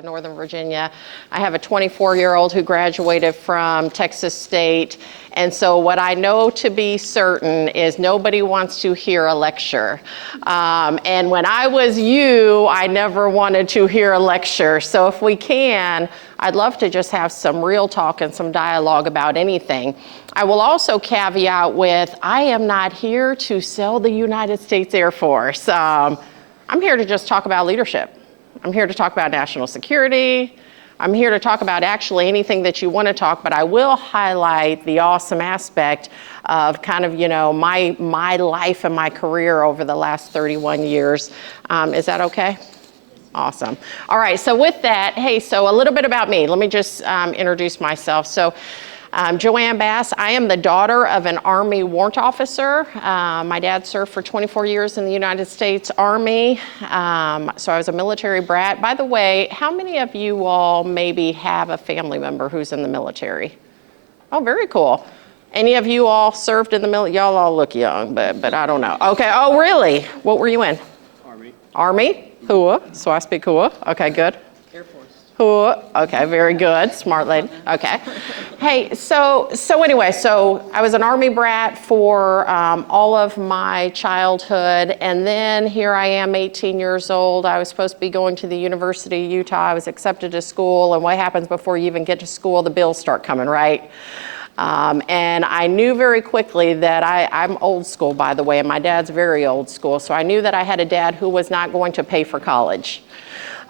of Northern Virginia. I have a 24-year-old who graduated from Texas State. And so what I know to be certain is nobody wants to hear a lecture. And when I was you, I never wanted to hear a lecture. So if we can, I'd love to just have some real talk and some dialogue about anything. I will also caveat with, I am not here to sell the United States Air Force. I'm here to just talk about leadership. I'm here to talk about national security. I'm here to talk about actually anything that you want to talk, but I will highlight the awesome aspect of kind of, my life and my career over the last 31 years. Is that okay? Awesome. All right, so with that, hey, so a little bit about me. Let me just introduce myself. So Joanne Bass. I am the daughter of an Army warrant officer. My dad served for 24 years in the United States Army. So I was a military brat. By the way, how many of you all maybe have a family member who's in the military? Oh, very cool. Any of you all served in the military? Y'all all look young, but I don't know. Okay, oh really? What were you in? Army. Army? Hua, so I speak Hua. Okay, good. Air Force. Hua, okay, very good, smart lady, okay. Hey, so anyway, so I was an Army brat for all of my childhood, and then here I am, 18 years old. I was supposed to be going to the University of Utah. I was accepted to school, and what happens before you even get to school? The bills start coming, right? And I knew very quickly that I'm old school, by the way, and my dad's very old school, so I knew that I had a dad who was not going to pay for college.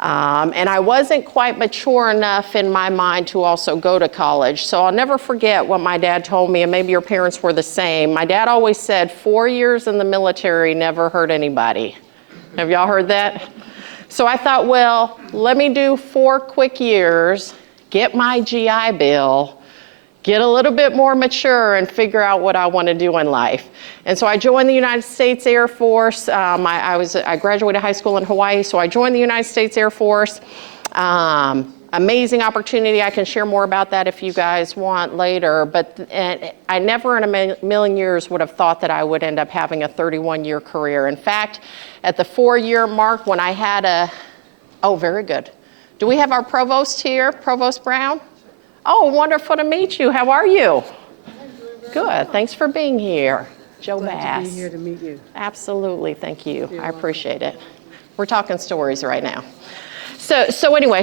And I wasn't quite mature enough in my mind to also go to college. So I'll never forget what my dad told me, and maybe your parents were the same. My dad always said, 4 years in the military never hurt anybody. Have y'all heard that? So I thought, well, let me do 4 quick years, get my GI Bill, get a little bit more mature and figure out what I want to do in life. And so I joined the United States Air Force. I graduated high school in Hawaii, so I joined the United States Air Force. Amazing opportunity. I can share more about that if you guys want later, but I never in a million years would have thought that I would end up having a 31-year career. In fact, at the 4-year mark when I had oh, very good. Do we have our provost here, Provost Brown? Oh, wonderful to meet you. How are you? Good. Thanks for being here. Joe Bass. Glad to be here to meet you. Absolutely. Thank you. You're I welcome. appreciate it. We're talking stories right now. So anyway,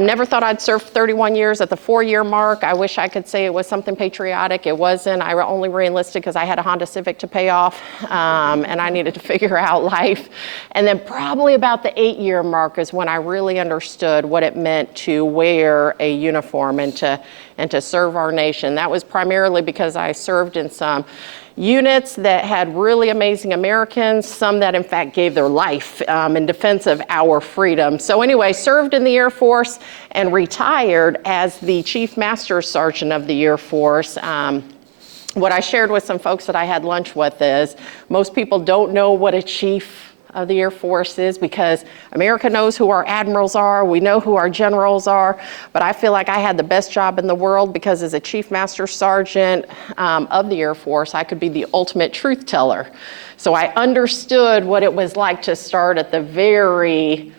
never thought I'd serve 31 years at the 4-year mark. I wish I could say it was something patriotic. It wasn't. I only re-enlisted because I had a Honda Civic to pay off, and I needed to figure out life. And then probably about the 8-year mark is when I really understood what it meant to wear a uniform and to serve our nation. That was primarily because I served in some units that had really amazing Americans, some that in fact gave their life in defense of our freedom. So anyway, served in the Air Force and retired as the Chief Master Sergeant of the Air Force. What I shared with some folks that I had lunch with is most people don't know what a Chief of the Air Force is because America knows who our admirals are, we know who our generals are, but I feel like I had the best job in the world because as a Chief Master Sergeant of the Air Force, I could be the ultimate truth teller. So I understood what it was like to start at the very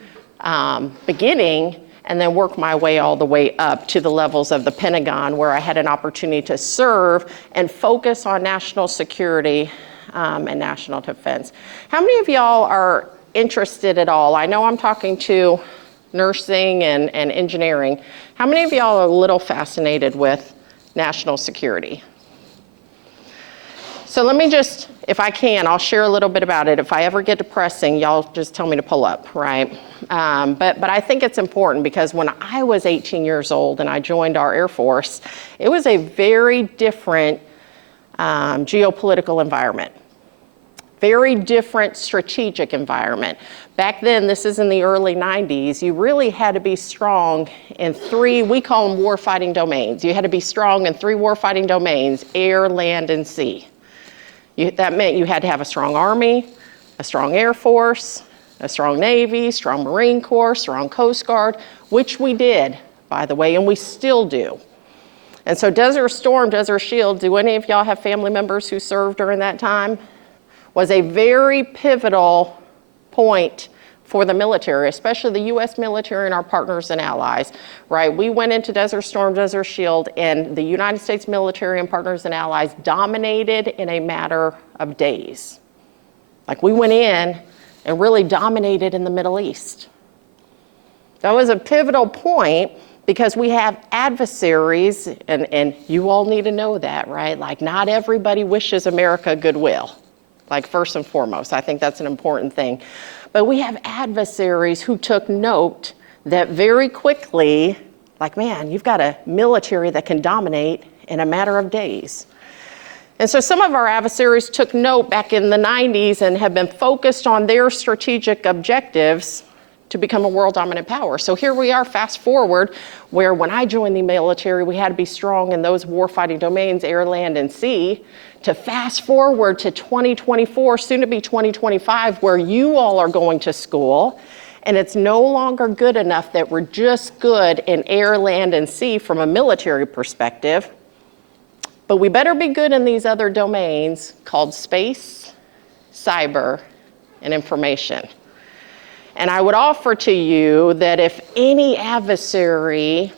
beginning and then work my way all the way up to the levels of the Pentagon where I had an opportunity to serve and focus on national security and national defense. How many of y'all are interested at all? I know I'm talking to nursing and engineering. How many of y'all are a little fascinated with national security? So let me just, if I can, I'll share a little bit about it. If I ever get depressing, y'all just tell me to pull up, right? But I think it's important because when I was 18 years old and I joined our Air Force, it was a very different geopolitical environment. Very different strategic environment. Back then, this is in the early 90s, you really had to be strong in 3, we call them warfighting domains. You had to be strong in 3 warfighting domains, air, land, and sea. That meant you had to have a strong Army, a strong Air Force, a strong Navy, strong Marine Corps, strong Coast Guard, which we did, by the way, and we still do. And so Desert Storm, Desert Shield, do any of y'all have family members who served during that time? Was a very pivotal point for the military, especially the US military and our partners and allies, right? We went into Desert Storm, Desert Shield, and the United States military and partners and allies dominated in a matter of days. Like, we went in and really dominated in the Middle East. That was a pivotal point because we have adversaries, and you all need to know that, right? Like, not everybody wishes America goodwill, like, first and foremost. I think that's an important thing. But we have adversaries who took note that very quickly, like, man, you've got a military that can dominate in a matter of days. And so some of our adversaries took note back in the 90s and have been focused on their strategic objectives to become a world dominant power. So here we are, fast forward, where when I joined the military, we had to be strong in those warfighting domains, air, land, and sea. To fast forward to 2024, soon to be 2025, where you all are going to school, and it's no longer good enough that we're just good in air, land, and sea from a military perspective, but we better be good in these other domains called space, cyber, and information. And I would offer to you that if any adversary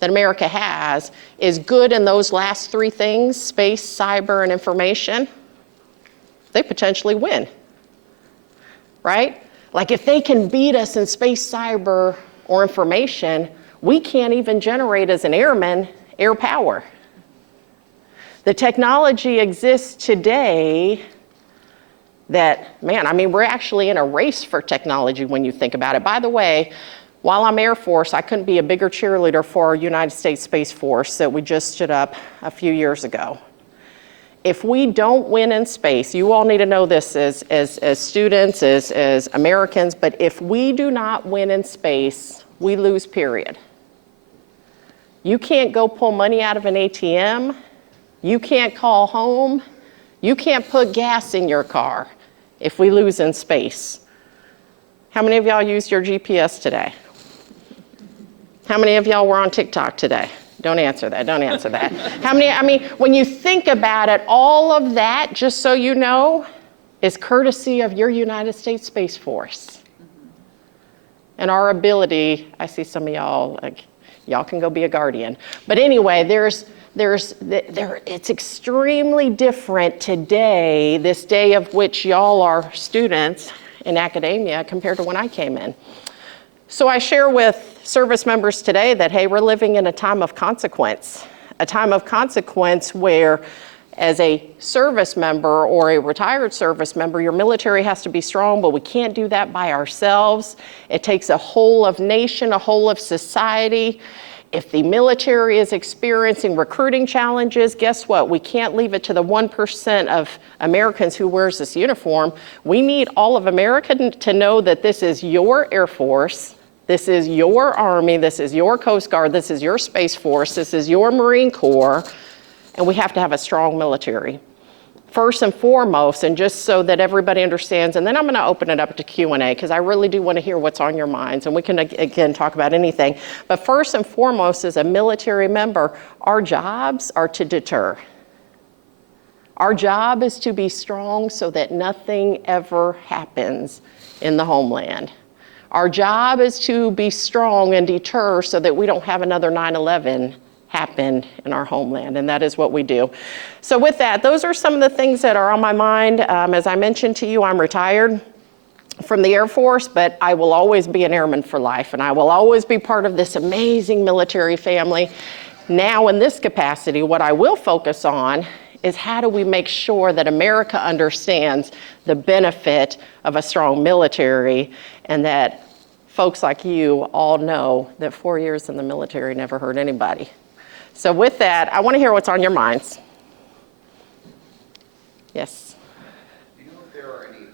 that America has is good in those last three things, space, cyber, and information, they potentially win, right? Like, if they can beat us in space, cyber, or information, we can't even generate as an airman air power. The technology exists today that, man, I mean, we're actually in a race for technology when you think about it. By the way, while I'm Air Force, I couldn't be a bigger cheerleader for our United States Space Force that we just stood up a few years ago. If we don't win in space, you all need to know this as students, as Americans, but if we do not win in space, we lose, period. You can't go pull money out of an ATM. You can't call home. You can't put gas in your car if we lose in space. How many of y'all used your GPS today? How many of y'all were on TikTok today? Don't answer that, don't answer that. How many, I mean, when you think about it, all of that, just so you know, is courtesy of your United States Space Force. And our ability, I see some of y'all, like, y'all can go be a guardian. But anyway, it's extremely different today, this day of which y'all are students in academia, compared to when I came in. So I share with service members today that, hey, we're living in a time of consequence where, as a service member or a retired service member, your military has to be strong, but we can't do that by ourselves. It takes a whole of nation, a whole of society. If the military is experiencing recruiting challenges, guess what? We can't leave it to the 1% of Americans who wears this uniform. We need all of America to know that this is your Air Force, this is your Army, this is your Coast Guard, this is your Space Force, this is your Marine Corps, and we have to have a strong military. First and foremost, and just so that everybody understands, and then I'm going to open it up to Q&A because I really do want to hear what's on your minds, and we can, again, talk about anything. But first and foremost, as a military member, our jobs are to deter. Our job is to be strong so that nothing ever happens in the homeland. Our job is to be strong and deter so that we don't have another 9/11 happen in our homeland, and that is what we do. So with that, those are some of the things that are on my mind. As I mentioned to you, I'm retired from the Air Force, but I will always be an airman for life, and I will always be part of this amazing military family. Now in this capacity, what I will focus on is how do we make sure that America understands the benefit of a strong military, and that folks like you all know that 4 years in the military never hurt anybody. So with that, I want to hear what's on your minds. Yes? Do you know if there are any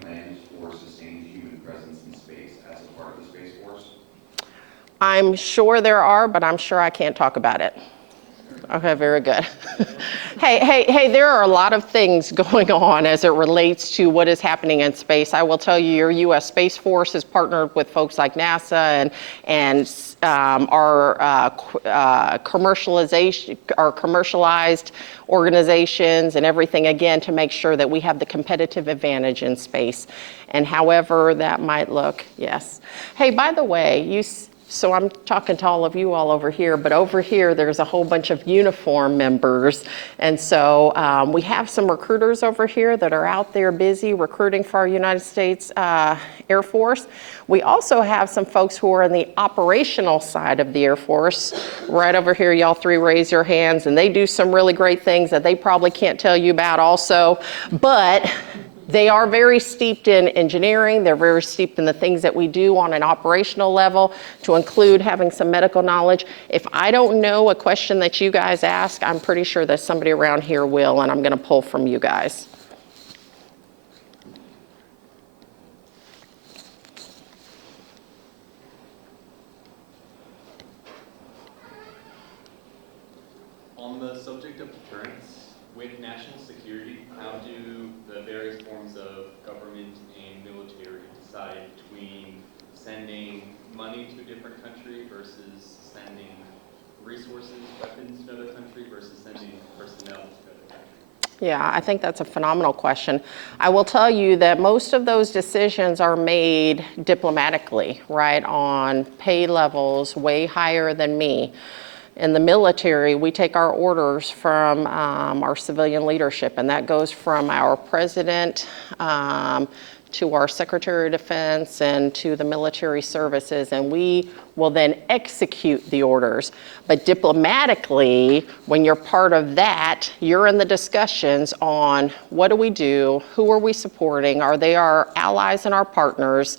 plans for sustained human presence in space as a part of the Space Force? I'm sure there are, but I'm sure I can't talk about it. Okay, very good. Hey, there are a lot of things going on as it relates to what is happening in space. I will tell you, your U.S. Space Force has partnered with folks like NASA and our commercialized organizations and everything, again, to make sure that we have the competitive advantage in space. And however that might look, yes. Hey, by the way, so I'm talking to all of you all over here, but over here there's a whole bunch of uniform members. And so we have some recruiters over here that are out there busy recruiting for our United States Air Force. We also have some folks who are in the operational side of the Air Force. Right over here, y'all three raise your hands, and they do some really great things that they probably can't tell you about also, but they are very steeped in engineering. They're very steeped in the things that we do on an operational level, to include having some medical knowledge. If I don't know a question that you guys ask, I'm pretty sure that somebody around here will, and I'm going to pull from you guys. On the subject of deterrence, with national security, how do the various forms of government and military decide between sending money to a different country versus sending resources, weapons to another country versus sending personnel to another country? Yeah, I think that's a phenomenal question. I will tell you that most of those decisions are made diplomatically, right, on pay levels way higher than me. In the military, we take our orders from our civilian leadership, and that goes from our president to our Secretary of Defense and to the military services, and we will then execute the orders. But diplomatically, when you're part of that, you're in the discussions on what do we do, who are we supporting, are they our allies and our partners,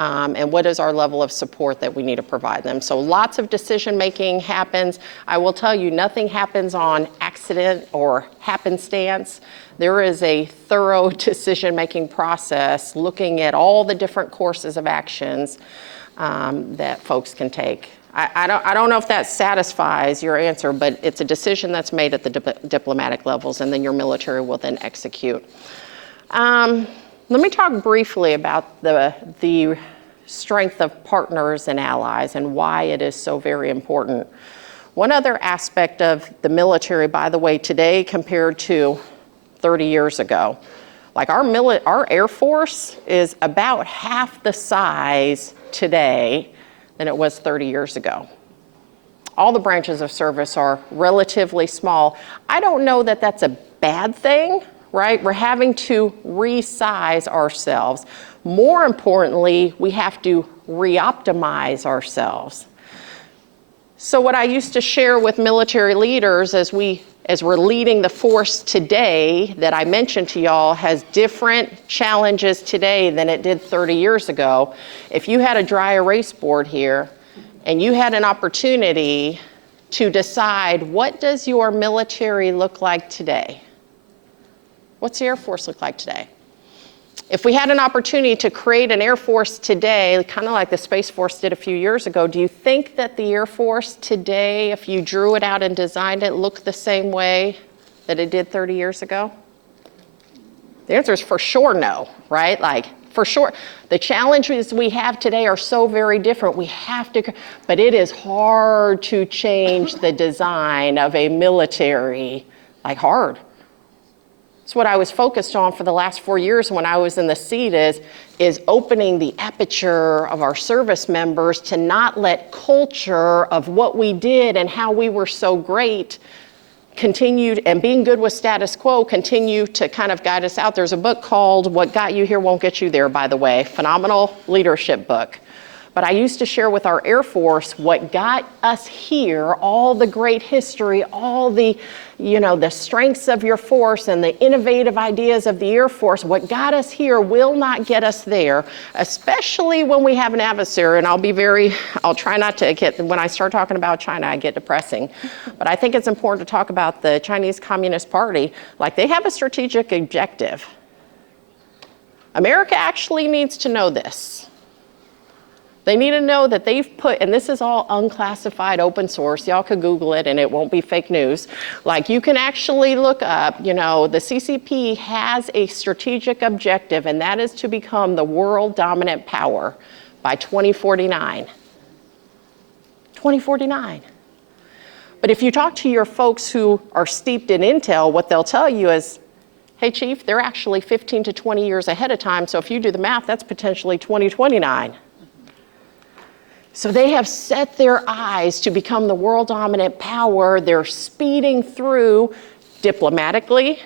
and what is our level of support that we need to provide them. So lots of decision making happens. I will tell you, nothing happens on accident or happenstance. There is a thorough decision making process looking at all the different courses of actions that folks can take. I don't know if that satisfies your answer, but it's a decision that's made at the diplomatic levels, and then your military will then execute. Let me talk briefly about the strength of partners and allies and why it is so very important. One other aspect of the military, by the way, today compared to 30 years ago, like our Air Force is about half the size today than it was 30 years ago. All the branches of service are relatively small. I don't know that that's a bad thing, right? We're having to resize ourselves. More importantly, we have to re-optimize ourselves. So what I used to share with military leaders as we're leading the force today that I mentioned to y'all has different challenges today than it did 30 years ago. If you had a dry erase board here and you had an opportunity to decide, what does your military look like today? What's the Air Force look like today? If we had an opportunity to create an Air Force today, kind of like the Space Force did a few years ago, do you think that the Air Force today, if you drew it out and designed it, looked the same way that it did 30 years ago? The answer is for sure no, right? Like, for sure. The challenges we have today are so very different. We have to, but it is hard to change the design of a military, like hard. It's what I was focused on for the last 4 years when I was in the seat is opening the aperture of our service members to not let culture of what we did and how we were so great continued, and being good with status quo continue to kind of guide us out. There's a book called What Got You Here Won't Get You There, by the way, phenomenal leadership book. But I used to share with our Air Force what got us here, all the great history, all the, the strengths of your force and the innovative ideas of the Air Force. What got us here will not get us there, especially when we have an adversary. And I'll try not to get, when I start talking about China, I get depressing. But I think it's important to talk about the Chinese Communist Party. Like, they have a strategic objective. America actually needs to know this. They need to know that they've put, and this is all unclassified open source, y'all could Google it and it won't be fake news. Like you can actually look up, the CCP has a strategic objective, and that is to become the world dominant power by 2049. 2049. But if you talk to your folks who are steeped in intel, what they'll tell you is, hey, Chief, they're actually 15 to 20 years ahead of time, so if you do the math, that's potentially 2029. So they have set their eyes to become the world dominant power. They're speeding through diplomatically,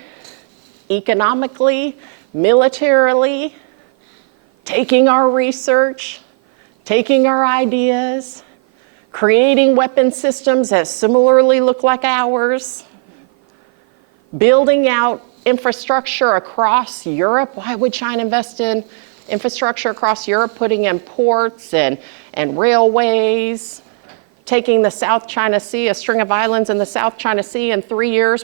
economically, militarily, taking our research, taking our ideas, creating weapon systems that similarly look like ours, building out infrastructure across Europe. Why would China invest in infrastructure across Europe, putting in ports and railways, taking the South China Sea, a string of islands in the South China Sea in 3 years,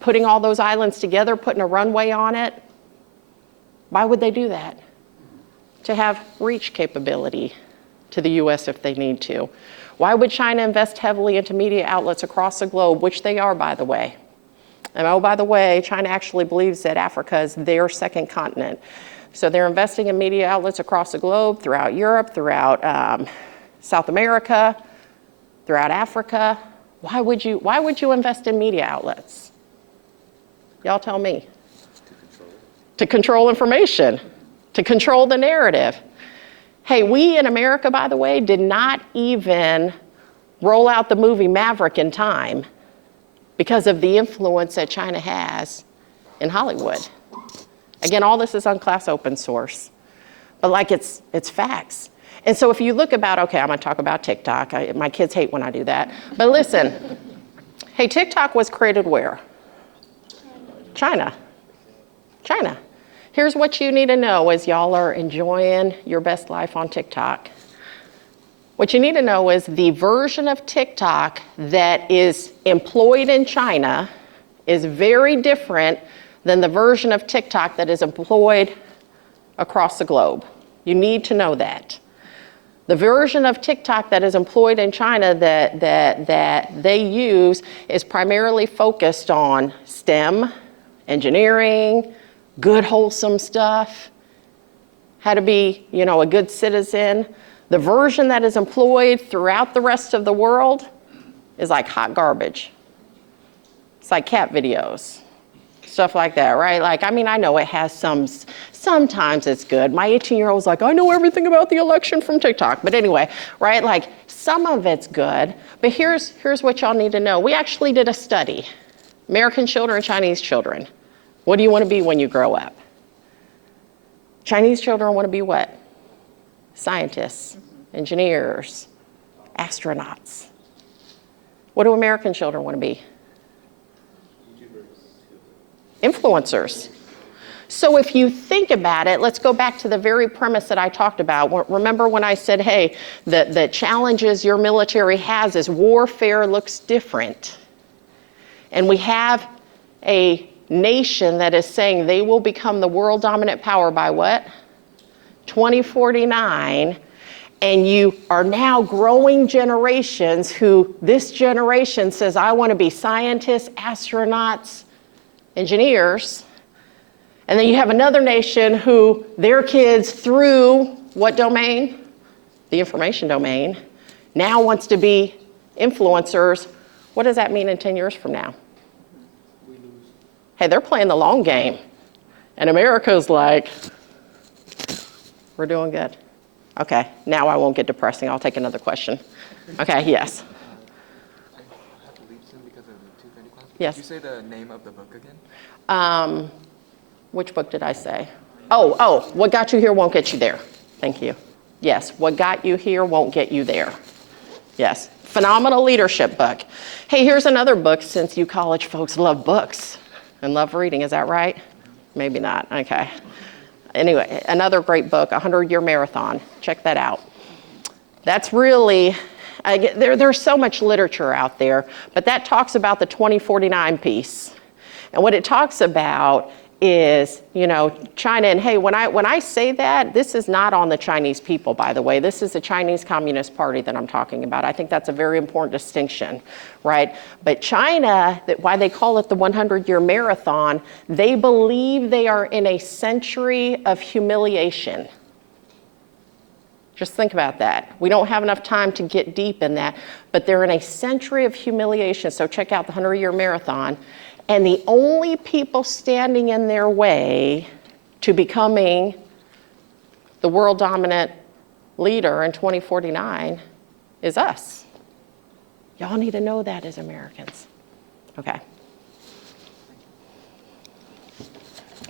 putting all those islands together, putting a runway on it? Why would they do that? To have reach capability to the US if they need to. Why would China invest heavily into media outlets across the globe, which they are, by the way? And oh, by the way, China actually believes that Africa is their second continent. So they're investing in media outlets across the globe, throughout Europe, throughout South America, throughout Africa. Why would you invest in media outlets? Y'all tell me. To control information, to control the narrative. Hey, we in America, by the way, did not even roll out the movie Maverick in time because of the influence that China has in Hollywood. Again, all this is on class open source, but like it's facts. And so if you look about, okay, I'm gonna talk about TikTok. My kids hate when I do that. But listen, hey, TikTok was created where? China. China. Here's what you need to know as y'all are enjoying your best life on TikTok. What you need to know is the version of TikTok that is employed in China is very different than the version of TikTok that is employed across the globe. You need to know that. The version of TikTok that is employed in China that they use is primarily focused on STEM, engineering, good wholesome stuff, how to be, a good citizen. The version that is employed throughout the rest of the world is like hot garbage. It's like cat videos, stuff like that, right? I know it has sometimes it's good. My 18-year-old's like, I know everything about the election from TikTok. But anyway, right? Some of it's good, but here's what y'all need to know. We actually did a study, American children, Chinese children. What do you want to be when you grow up? Chinese children want to be what? Scientists, engineers, astronauts. What do American children want to be? Influencers. So if you think about it, let's go back to the very premise that I talked about. Remember when I said, hey, the challenges your military has is warfare looks different. And we have a nation that is saying they will become the world dominant power by what? 2049. And you are now growing generations who this generation says, I want to be scientists, astronauts, engineers. And then you have another nation who their kids through what domain? The information domain, now wants to be influencers. What does that mean in 10 years from now? Hey, they're playing the long game. And America's like, we're doing good. Okay, now I won't get depressing. I'll take another question. Okay, yes. I have to leave soon because of the 2:30 class. Yes. Did you say the name of the book again? Which book did I say? Oh, What Got You Here Won't Get You There. Thank you. Yes, What Got You Here Won't Get You There. Yes, phenomenal leadership book. Hey, here's another book since you college folks love books and love reading, is that right? Maybe not, okay. Anyway, another great book, 100-Year Marathon. Check that out. That's really, there's so much literature out there, but that talks about the 2049 piece. And what it talks about is, China. And hey, when I say that, this is not on the Chinese people, by the way. This is the Chinese Communist Party that I'm talking about. I think that's a very important distinction, right? But China, why they call it the 100-year marathon, they believe they are in a century of humiliation. Just think about that. We don't have enough time to get deep in that, but they're in a century of humiliation. So check out the 100-year marathon. And the only people standing in their way to becoming the world dominant leader in 2049 is us. Y'all need to know that as Americans. Okay.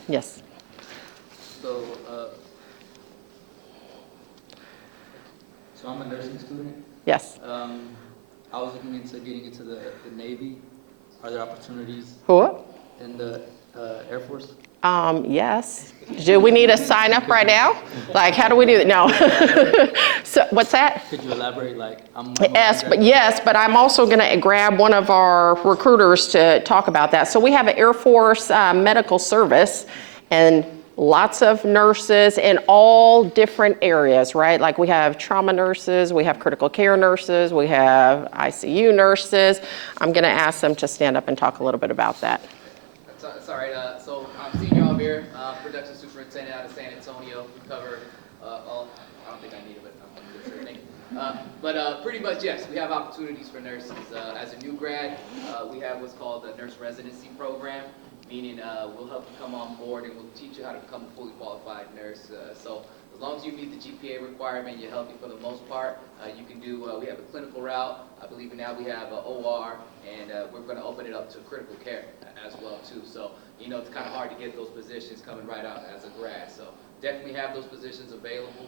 Yes. So, so I'm a nursing student. Yes. I was looking into getting into the Navy. Are there opportunities Who? in the Air Force? Yes. Do we need to sign up right now? Like, how do we do that? No. So, what's that? Could you elaborate? Like, Yes, but I'm also going to grab one of our recruiters to talk about that. So we have an Air Force medical service, and lots of nurses in all different areas, right? Like we have trauma nurses, we have critical care nurses, we have ICU nurses. I'm going to ask them to stand up and talk a little bit about that. That's all right. So I'm Senior Alvear, Production Superintendent out of San Antonio. We cover all, I don't think I need it, but I'm sure. Thank you. But pretty much, yes, we have opportunities for nurses. As a new grad, we have what's called the Nurse Residency Program, meaning we'll help you come on board and we'll teach you how to become a fully qualified nurse. So as long as you meet the GPA requirement, you're healthy for the most part, you can do, we have a clinical route. I believe now we have OR, and we're going to open it up to critical care as well too. So, it's kind of hard to get those positions coming right out as a grad. So definitely have those positions available.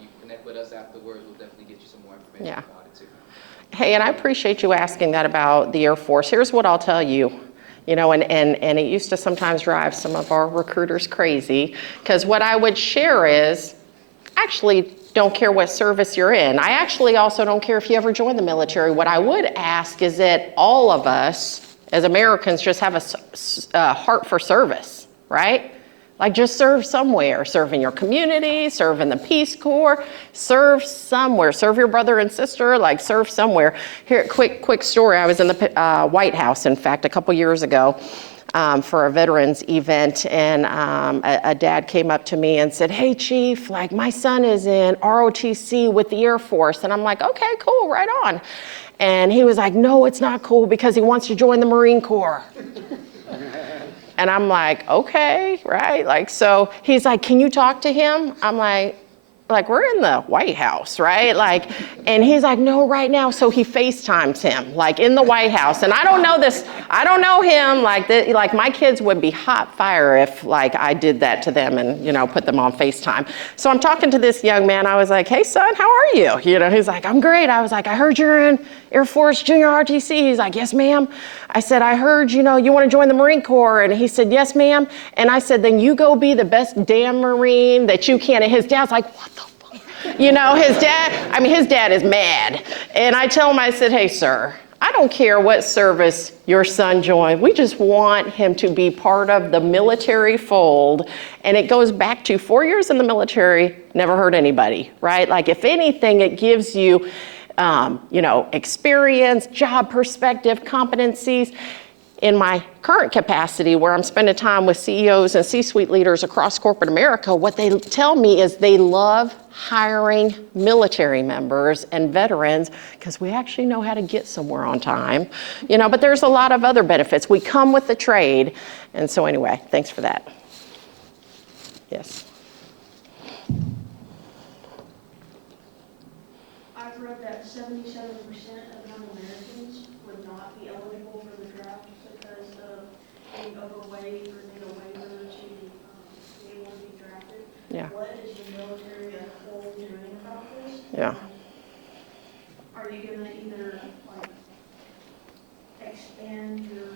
You can connect with us afterwards. We'll definitely get you some more information about it too. Hey, and I appreciate you asking that about the Air Force. Here's what I'll tell you. And it used to sometimes drive some of our recruiters crazy, because what I would share is, actually don't care what service you're in. I actually also don't care if you ever join the military. What I would ask is that all of us as Americans just have a heart for service, right? Like just serve somewhere, serve in your community, serve in the Peace Corps, serve somewhere, serve your brother and sister, like serve somewhere. Here, quick story. I was in the White House, in fact, a couple years ago for a veterans event, and a dad came up to me and said, "Hey Chief, like my son is in ROTC with the Air Force." And I'm like, "Okay, cool, right on." And he was like, "No, it's not cool because he wants to join the Marine Corps." And I'm like, okay, right? Like, so he's like, "Can you talk to him?" I'm like, we're in the White House, right? Like, and he's like, "No, right now." So he FaceTimes him, like in the White House. And I don't know this, I don't know him, like my kids would be hot fire if like I did that to them and, put them on FaceTime. So I'm talking to this young man. I was like, "Hey son, how are you?" He's like, "I'm great." I was like, "I heard you're in Air Force Junior RTC. He's like, "Yes, ma'am." I said, "I heard, you want to join the Marine Corps." And he said, "Yes, ma'am." And I said, "Then you go be the best damn Marine that you can." And his dad's like, "What the fuck?" His dad is mad. And I tell him, I said, "Hey, sir, I don't care what service your son joined. We just want him to be part of the military fold." And it goes back to 4 years in the military, never hurt anybody, right? Like, if anything, it gives you, experience, job perspective, competencies. In my current capacity, where I'm spending time with CEOs and C-suite leaders across corporate America, what they tell me is they love hiring military members and veterans because we actually know how to get somewhere on time. But there's a lot of other benefits. We come with the trade. And so anyway, thanks for that. Yes. I've read that 77% of non-Americans would not be eligible for the draft because of being overweight or need a waiver to be able to be drafted. Yeah. What is the military as a whole doing about this? Yeah. Are you going to either expand your,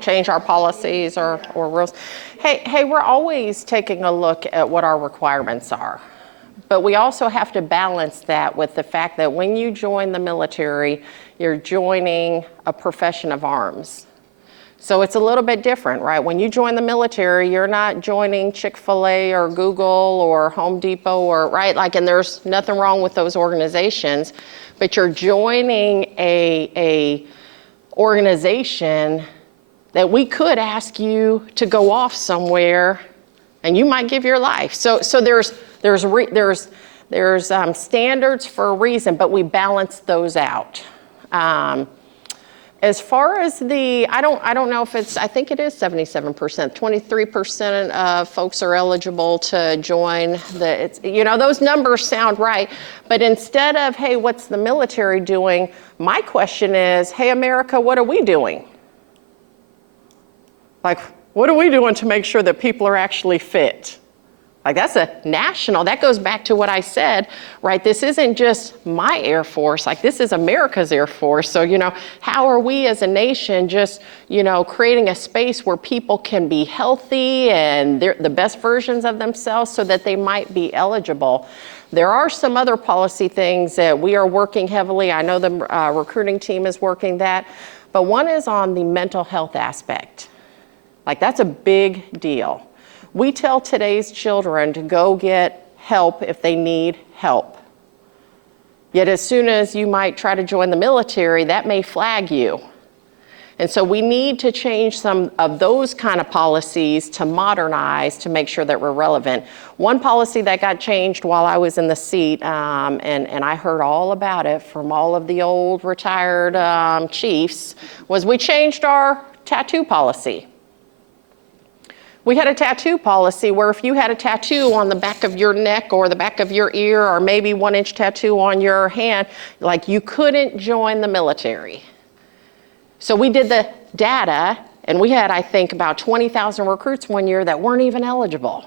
Change our policies or rules? Hey, we're always taking a look at what our requirements are. But we also have to balance that with the fact that when you join the military, you're joining a profession of arms. So it's a little bit different, right? When you join the military, you're not joining Chick-fil-A or Google or Home Depot or, right? Like, and there's nothing wrong with those organizations, but you're joining a organization that we could ask you to go off somewhere and you might give your life. So there's standards for a reason, but we balance those out. As far as the, I don't know if it's, I think it is 77%, 23% of folks are eligible to join those numbers sound right. But instead of, hey, what's the military doing? My question is, hey, America, what are we doing? Like, what are we doing to make sure that people are actually fit? Like, that's a national, that goes back to what I said, right? This isn't just my Air Force, like this is America's Air Force. So, how are we as a nation just, creating a space where people can be healthy and they're the best versions of themselves so that they might be eligible? There are some other policy things that we are working heavily. I know the recruiting team is working that, but one is on the mental health aspect. Like, that's a big deal. We tell today's children to go get help if they need help. Yet as soon as you might try to join the military, that may flag you. And so we need to change some of those kind of policies to modernize to make sure that we're relevant. One policy that got changed while I was in the seat, and I heard all about it from all of the old retired chiefs, was we changed our tattoo policy. We had a tattoo policy where if you had a tattoo on the back of your neck or the back of your ear or maybe 1-inch tattoo on your hand, like, you couldn't join the military. So we did the data, and we had, I think, about 20,000 recruits one year that weren't even eligible.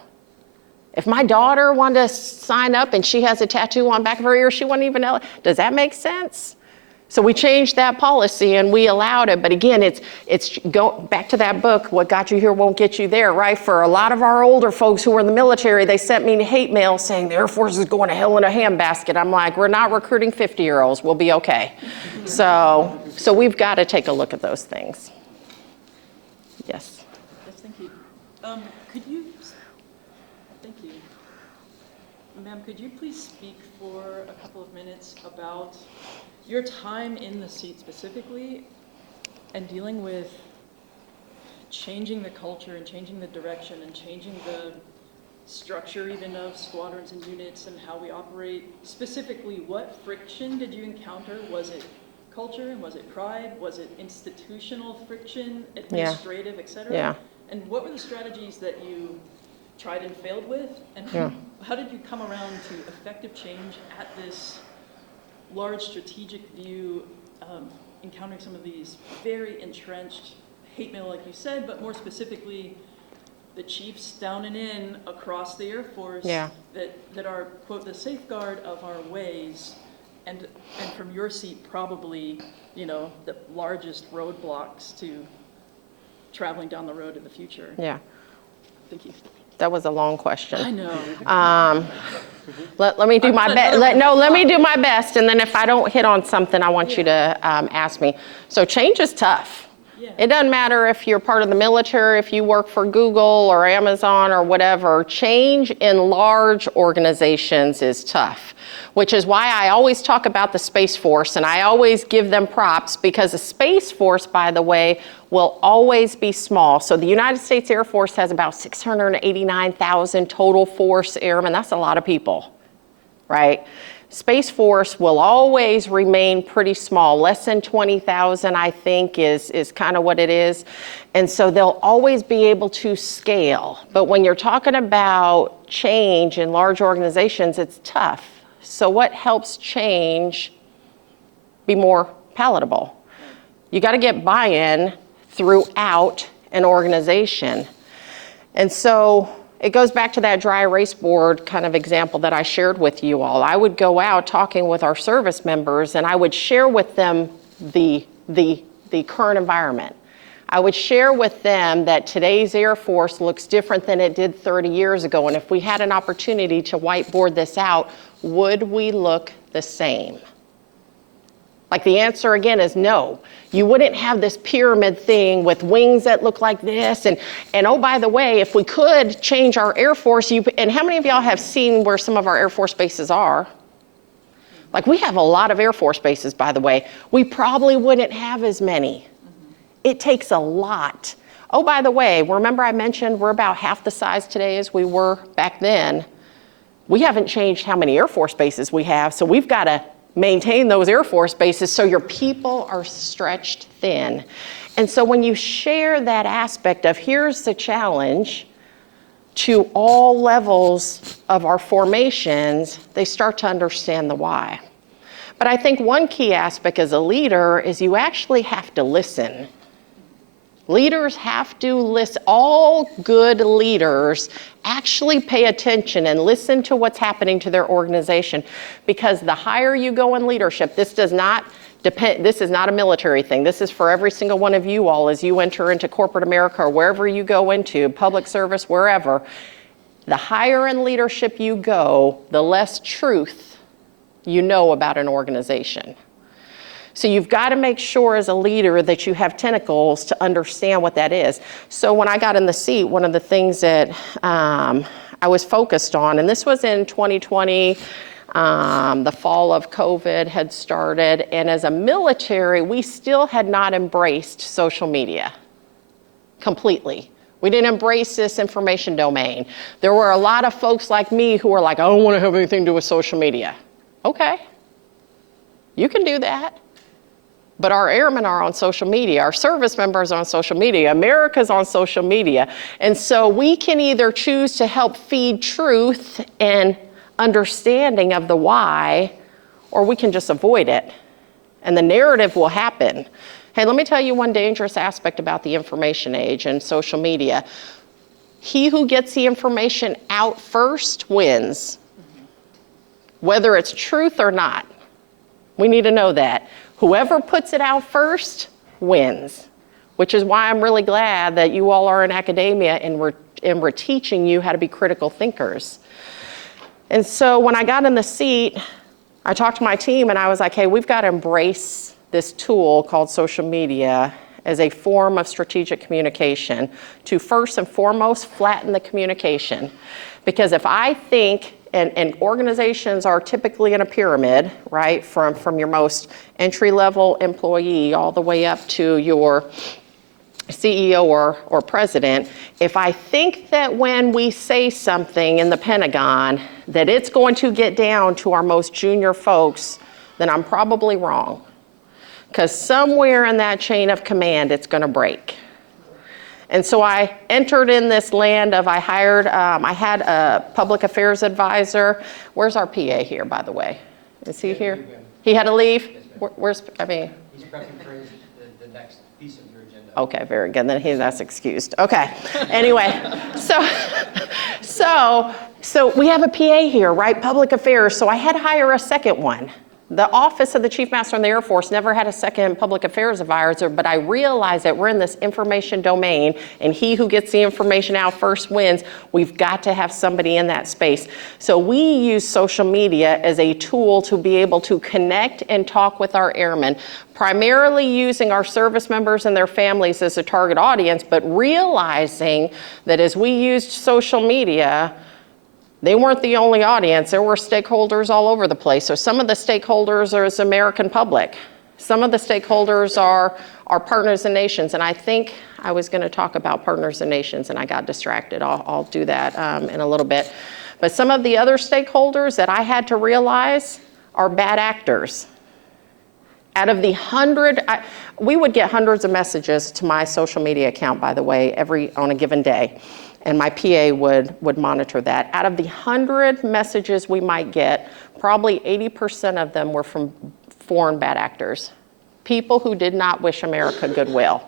If my daughter wanted to sign up and she has a tattoo on the back of her ear, she wasn't even eligible. Does that make sense? So we changed that policy and we allowed it. But again, it's go back to that book, What Got You Here Won't Get You There, right? For a lot of our older folks who were in the military, they sent me hate mail saying the Air Force is going to hell in a handbasket. I'm like, we're not recruiting 50-year-olds. We'll be okay. So we've got to take a look at those things. Yes. Yes, thank you. Thank you. Ma'am, could you please speak for a couple of minutes about your time in the seat specifically and dealing with changing the culture and changing the direction and changing the structure even of squadrons and units and how we operate? Specifically, what friction did you encounter? Was it culture and was it pride? Was it institutional friction, administrative, et cetera? Yeah. And what were the strategies that you tried and failed with? And how did you come around to effective change at this large strategic view, encountering some of these very entrenched hate mail, like you said, but more specifically, the chiefs down and in across the Air Force that are, quote, the safeguard of our ways, and from your seat, probably, the largest roadblocks to traveling down the road in the future. Yeah. Thank you. That was a long question. I know. Let me do my best. Let me do my best, and then if I don't hit on something, I want you to ask me. So change is tough. Yeah. It doesn't matter if you're part of the military, if you work for Google or Amazon or whatever. Change in large organizations is tough, which is why I always talk about the Space Force, and I always give them props, because the Space Force, by the way, will always be small. So the United States Air Force has about 689,000 total force airmen. That's a lot of people, right? Space Force will always remain pretty small. Less than 20,000, I think, is kind of what it is. And so they'll always be able to scale. But when you're talking about change in large organizations, it's tough. So what helps change be more palatable? You got to get buy-in throughout an organization. And so it goes back to that dry erase board kind of example that I shared with you all. I would go out talking with our service members, and I would share with them the current environment. I would share with them that today's Air Force looks different than it did 30 years ago, and if we had an opportunity to whiteboard this out, would we look the same? Like the answer again is no. You wouldn't have this pyramid thing with wings that look like this. And oh, by the way, if we could change our Air Force, and how many of y'all have seen where some of our Air Force bases are? Like we have a lot of Air Force bases, by the way. We probably wouldn't have as many. It takes a lot. Oh, by the way, remember I mentioned we're about half the size today as we were back then. We haven't changed how many Air Force bases we have, so we've got to maintain those Air Force bases so your people are stretched thin. And so when you share that aspect of here's the challenge to all levels of our formations, they start to understand the why. But I think one key aspect as a leader is you actually have to listen. Leaders have to listen. All good leaders actually pay attention and listen to what's happening to their organization, because the higher you go in leadership, this does not depend, this is not a military thing. This is for every single one of you all as you enter into corporate America or wherever you go into, public service, wherever. The higher in leadership you go, the less truth you know about an organization. So you've got to make sure as a leader that you have tentacles to understand what that is. So when I got in the seat, one of the things that I was focused on, and this was in 2020, the fall of COVID had started, and as a military, we still had not embraced social media completely. We didn't embrace this information domain. There were a lot of folks like me who were like, I don't want to have anything to do with social media. Okay, you can do that. But our airmen are on social media, our service members are on social media, America's on social media. And so we can either choose to help feed truth and understanding of the why, or we can just avoid it. And the narrative will happen. Hey, let me tell you one dangerous aspect about the information age and social media. He who gets the information out first wins, whether it's truth or not. We need to know that. Whoever puts it out first wins, which is why I'm really glad that you all are in academia and we're teaching you how to be critical thinkers. And so when I got in the seat, I talked to my team and I was like, hey, we've got to embrace this tool called social media as a form of strategic communication to first and foremost flatten the communication. Because if I think, and organizations are typically in a pyramid, right? From your most entry-level employee all the way up to your CEO or president. If I think that when we say something in the Pentagon that it's going to get down to our most junior folks, then I'm probably wrong. Because somewhere in that chain of command, it's going to break. And so I entered in this land of, I had a public affairs advisor. Where's our PA here, by the way? Is he here? He had to leave? Where's, I mean? He's prepping for the next piece of your agenda. Okay, very good. Then that's excused. Okay. Anyway, so we have a PA here, right? Public affairs. So I had to hire a second one. The Office of the Chief Master in the Air Force never had a second public affairs advisor, but I realized that we're in this information domain, and he who gets the information out first wins. We've got to have somebody in that space. So we use social media as a tool to be able to connect and talk with our airmen, primarily using our service members and their families as a target audience, but realizing that as we used social media, they weren't the only audience. There were stakeholders all over the place. So some of the stakeholders are the American public. Some of the stakeholders are our partners and nations. And I think I was going to talk about partners and nations, and I got distracted. I'll do that in a little bit. But some of the other stakeholders that I had to realize are bad actors. Out of the 100, we would get hundreds of messages to my social media account, by the way, on a given day. And my PA would monitor that. Out of the 100 messages we might get, probably 80% of them were from foreign bad actors. People who did not wish America goodwill.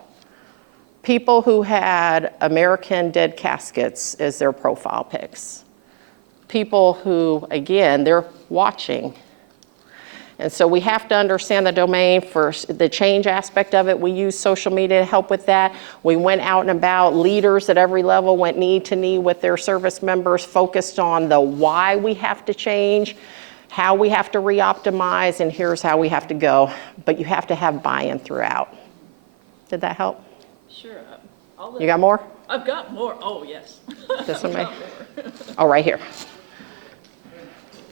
People who had American dead caskets as their profile pics. People who, again, they're watching. And so we have to understand the domain for the change aspect of it. We use social media to help with that. We went out and about. Leaders at every level went knee to knee with their service members, focused on the why we have to change, how we have to re-optimize, and here's how we have to go. But you have to have buy-in throughout. Did that help? Sure. I'll let You got more? I've got more. Oh, yes. This one, May? I've got more. Oh, right here.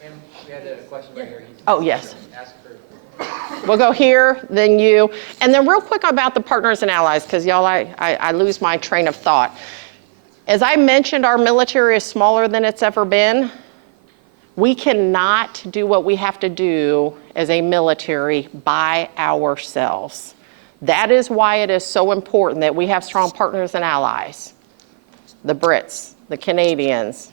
Ma'am, we had a question right here. He's- Oh, yes. Ask her. We'll go here, then you. And then real quick about the partners and allies, because y'all, I lose my train of thought. As I mentioned, our military is smaller than it's ever been. We cannot do what we have to do as a military by ourselves. That is why it is so important that we have strong partners and allies. The Brits, the Canadians,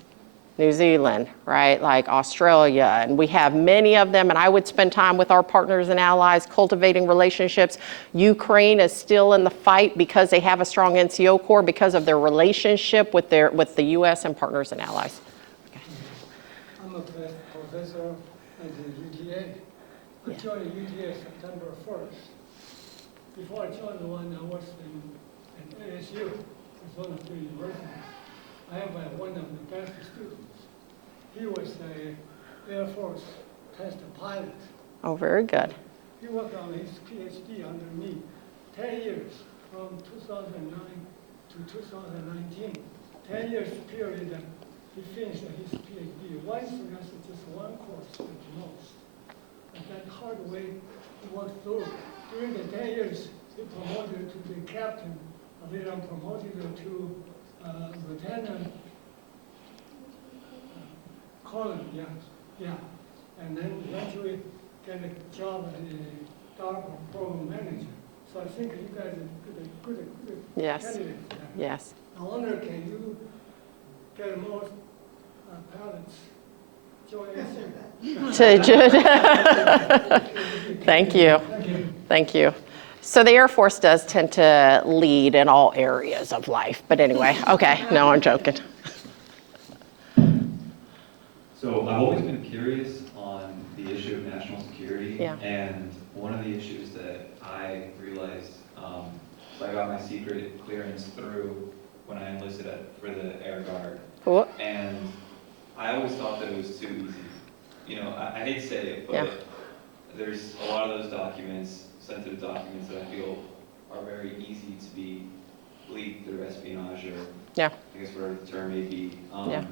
New Zealand, right? Like Australia, and we have many of them, and I would spend time with our partners and allies cultivating relationships. Ukraine is still in the fight because they have a strong NCO Corps because of their relationship with the US and partners and allies. I'm a professor at the UTA. I joined the UTA September 1st. Before I joined the one, I was at ASU, it's one of the universities. I have one of the best students. He was an Air Force test pilot. Oh, very good. He worked on his PhD under me 10 years, from 2009 to 2019. 10 years period, he finished his PhD. One semester, just one course at the most. And that hard way he worked through. During the 10 years, he promoted to the captain. Later on promoted to lieutenant colonel, yeah. And then eventually get a job as a DARPA program manager. So I think you guys are good Yes. candidates there. Yes. I wonder, can you get more pilots join us? Thank you. Thank you. So the Air Force does tend to lead in all areas of life. But anyway, okay, no, I'm joking. So I've always been curious on the issue of national security. Yeah. And one of the issues that I realized, so I got my secret clearance through when I enlisted for the Air Guard. Cool. And I always thought that it was too easy. You know, I hate to say it, but Yeah. there's a lot of those documents, sensitive documents that I feel are very easy to be leaked through espionage or Yeah. I guess whatever the term may be. Yeah.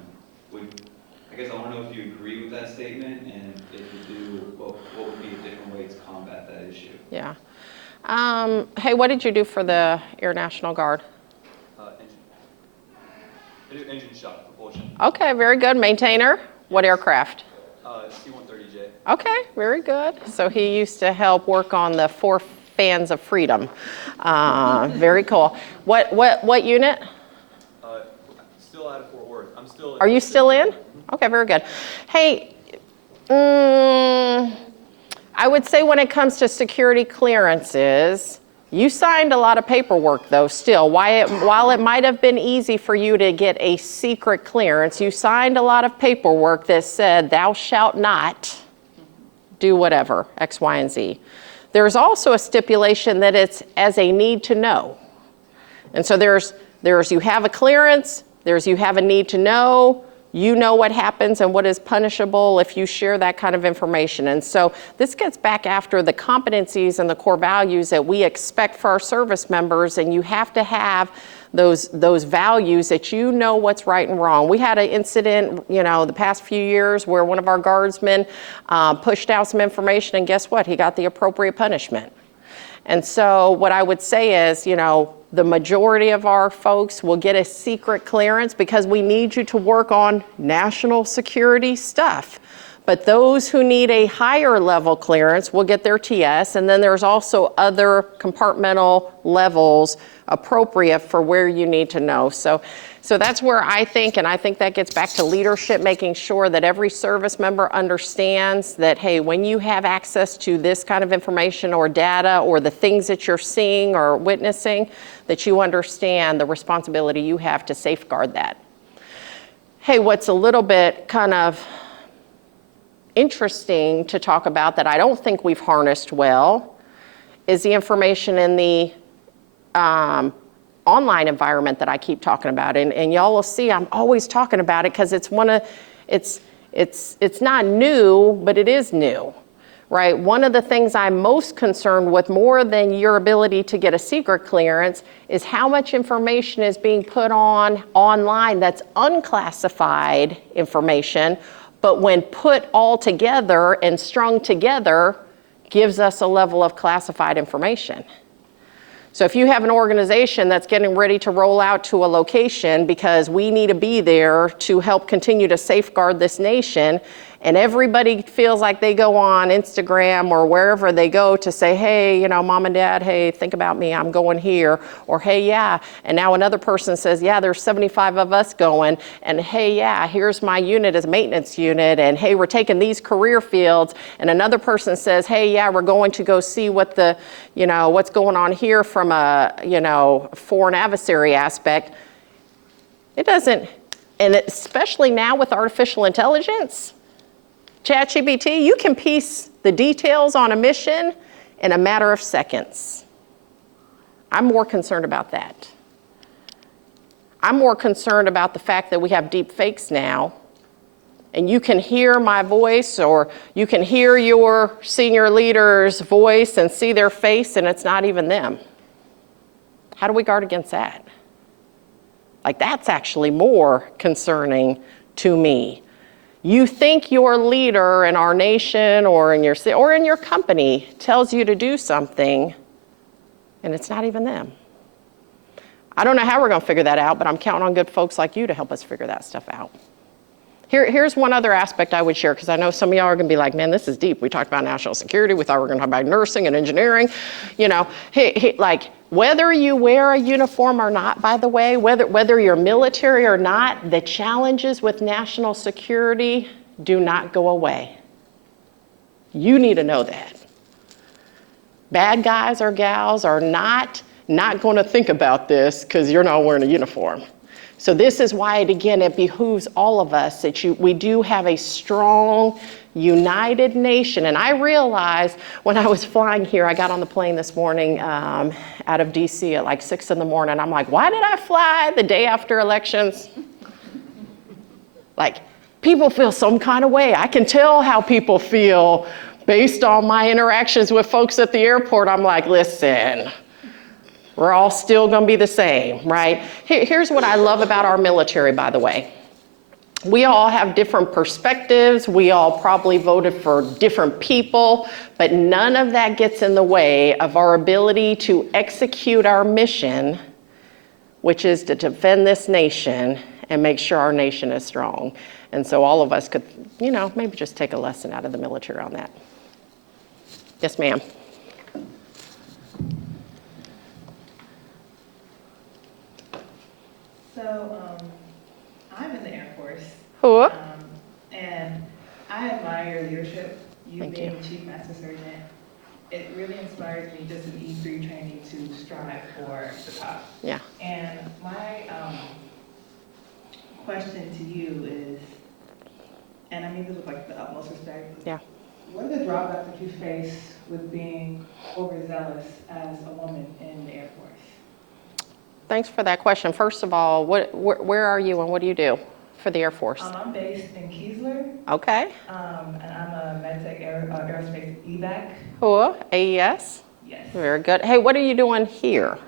I guess I want to know if you agree with that statement, and if you do, what would be a different way to combat that issue? Yeah. Hey, what did you do for the Air National Guard? Engine. I do engine shop propulsion. Okay, very good. Maintainer? What aircraft? C-130J. Okay, very good. So he used to help work on the 4 Fans of Freedom. Very cool. What unit? Still out of Fort Worth. I'm still. Are you still in? Okay, very good. Hey, I would say when it comes to security clearances, you signed a lot of paperwork though still. While it might have been easy for you to get a secret clearance, you signed a lot of paperwork that said thou shalt not do whatever, X, Y, and Z. There's also a stipulation that it's as a need to know. And so there's you have a clearance, there's you have a need to know, you know what happens and what is punishable if you share that kind of information. And so this gets back after the competencies and the core values that we expect for our service members, and you have to have those values that you know what's right and wrong. We had an incident, the past few years where one of our guardsmen pushed out some information, and guess what? He got the appropriate punishment. And so what I would say is, the majority of our folks will get a secret clearance because we need you to work on national security stuff. But those who need a higher level clearance will get their TS, and then there's also other compartmental levels appropriate for where you need to know. So that's where I think that gets back to leadership, making sure that every service member understands that, hey, when you have access to this kind of information or data or the things that you're seeing or witnessing, that you understand the responsibility you have to safeguard that. Hey, what's a little bit kind of interesting to talk about that I don't think we've harnessed well is the information in the online environment that I keep talking about. And y'all will see I'm always talking about it because it's It's not new, but it is new, right? One of the things I'm most concerned with, more than your ability to get a secret clearance, is how much information is being put on online that's unclassified information, but when put all together and strung together, gives us a level of classified information. So if you have an organization that's getting ready to roll out to a location because we need to be there to help continue to safeguard this nation, and everybody feels like they go on Instagram or wherever they go to say, hey, mom and dad, hey, think about me, I'm going here, or hey, yeah, and now another person says, yeah, there's 75 of us going, and hey, yeah, here's my unit as maintenance unit, and hey, we're taking these career fields, and another person says, hey, yeah, we're going to go see what the, what's going on here from a, foreign adversary aspect. It doesn't, and especially now with artificial intelligence, ChatGPT, you can piece the details on a mission in a matter of seconds. I'm more concerned about that. I'm more concerned about the fact that we have deep fakes now, and you can hear my voice, or you can hear your senior leader's voice and see their face, and it's not even them. How do we guard against that? Like, that's actually more concerning to me. You think your leader in our nation or in your company tells you to do something, and it's not even them. I don't know how we're going to figure that out, but I'm counting on good folks like you to help us figure that stuff out. Here's one other aspect I would share, because I know some of y'all are going to be like, man, this is deep. We talked about national security. We thought we were going to talk about nursing and engineering. Like, whether you wear a uniform or not, by the way, whether you're military or not, the challenges with national security do not go away. You need to know that. Bad guys or gals are not going to think about this because you're not wearing a uniform. So this is why, it behooves all of us that we do have a strong, united nation. And I realized when I was flying here, I got on the plane this morning out of DC at like 6 in the morning. I'm like, why did I fly the day after elections? Like, people feel some kind of way. I can tell how people feel based on my interactions with folks at the airport. I'm like, listen, we're all still going to be the same, right? Here's what I love about our military, by the way. We all have different perspectives. We all probably voted for different people, but none of that gets in the way of our ability to execute our mission, which is to defend this nation and make sure our nation is strong. And so all of us could, maybe just take a lesson out of the military on that. Yes, ma'am. So, I'm in the Air Force. Who? And I admire your leadership. You Thank being you. Chief Master Sergeant. It really inspires me just in E3 training to strive for the top. Yeah. And my question to you is, and I mean this with like the utmost respect. Yeah. What are the drawbacks that you face with being overzealous as a woman in the Air Force? Thanks for that question. First of all, where are you and what do you do for the Air Force? I'm based in Keesler. Okay. And I'm a medtech aerospace evac. Cool. AES? Yes. Very good. Hey, what are you doing here?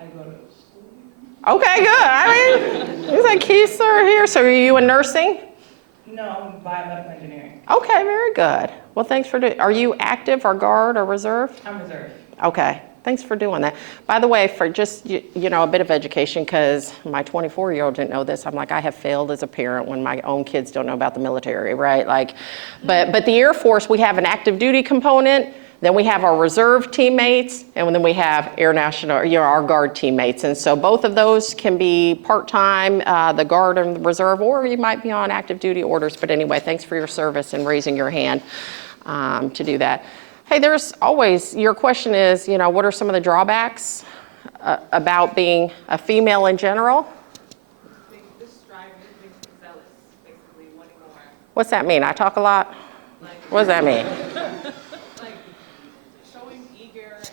I go to school. Okay, good. I mean, is that Keesler here? So are you in nursing? No, I'm biomedical engineering. Okay, very good. Well, thanks for doing. Are you active or guard or reserve? I'm reserve. Okay. Thanks for doing that. By the way, for just, a bit of education, because my 24-year-old didn't know this, I'm like, I have failed as a parent when my own kids don't know about the military, right? Like, but the Air Force, we have an active duty component, then we have our reserve teammates, and then we have Air National, our guard teammates. And so both of those can be part-time, the guard and the reserve, or you might be on active duty orders. But anyway, thanks for your service and raising your hand to do that. Hey, there's always, your question is, what are some of the drawbacks about being a female in general? This striving makes me zealous, basically, wanting more. What's that mean? I talk a lot? What does that mean? Like, showing eager and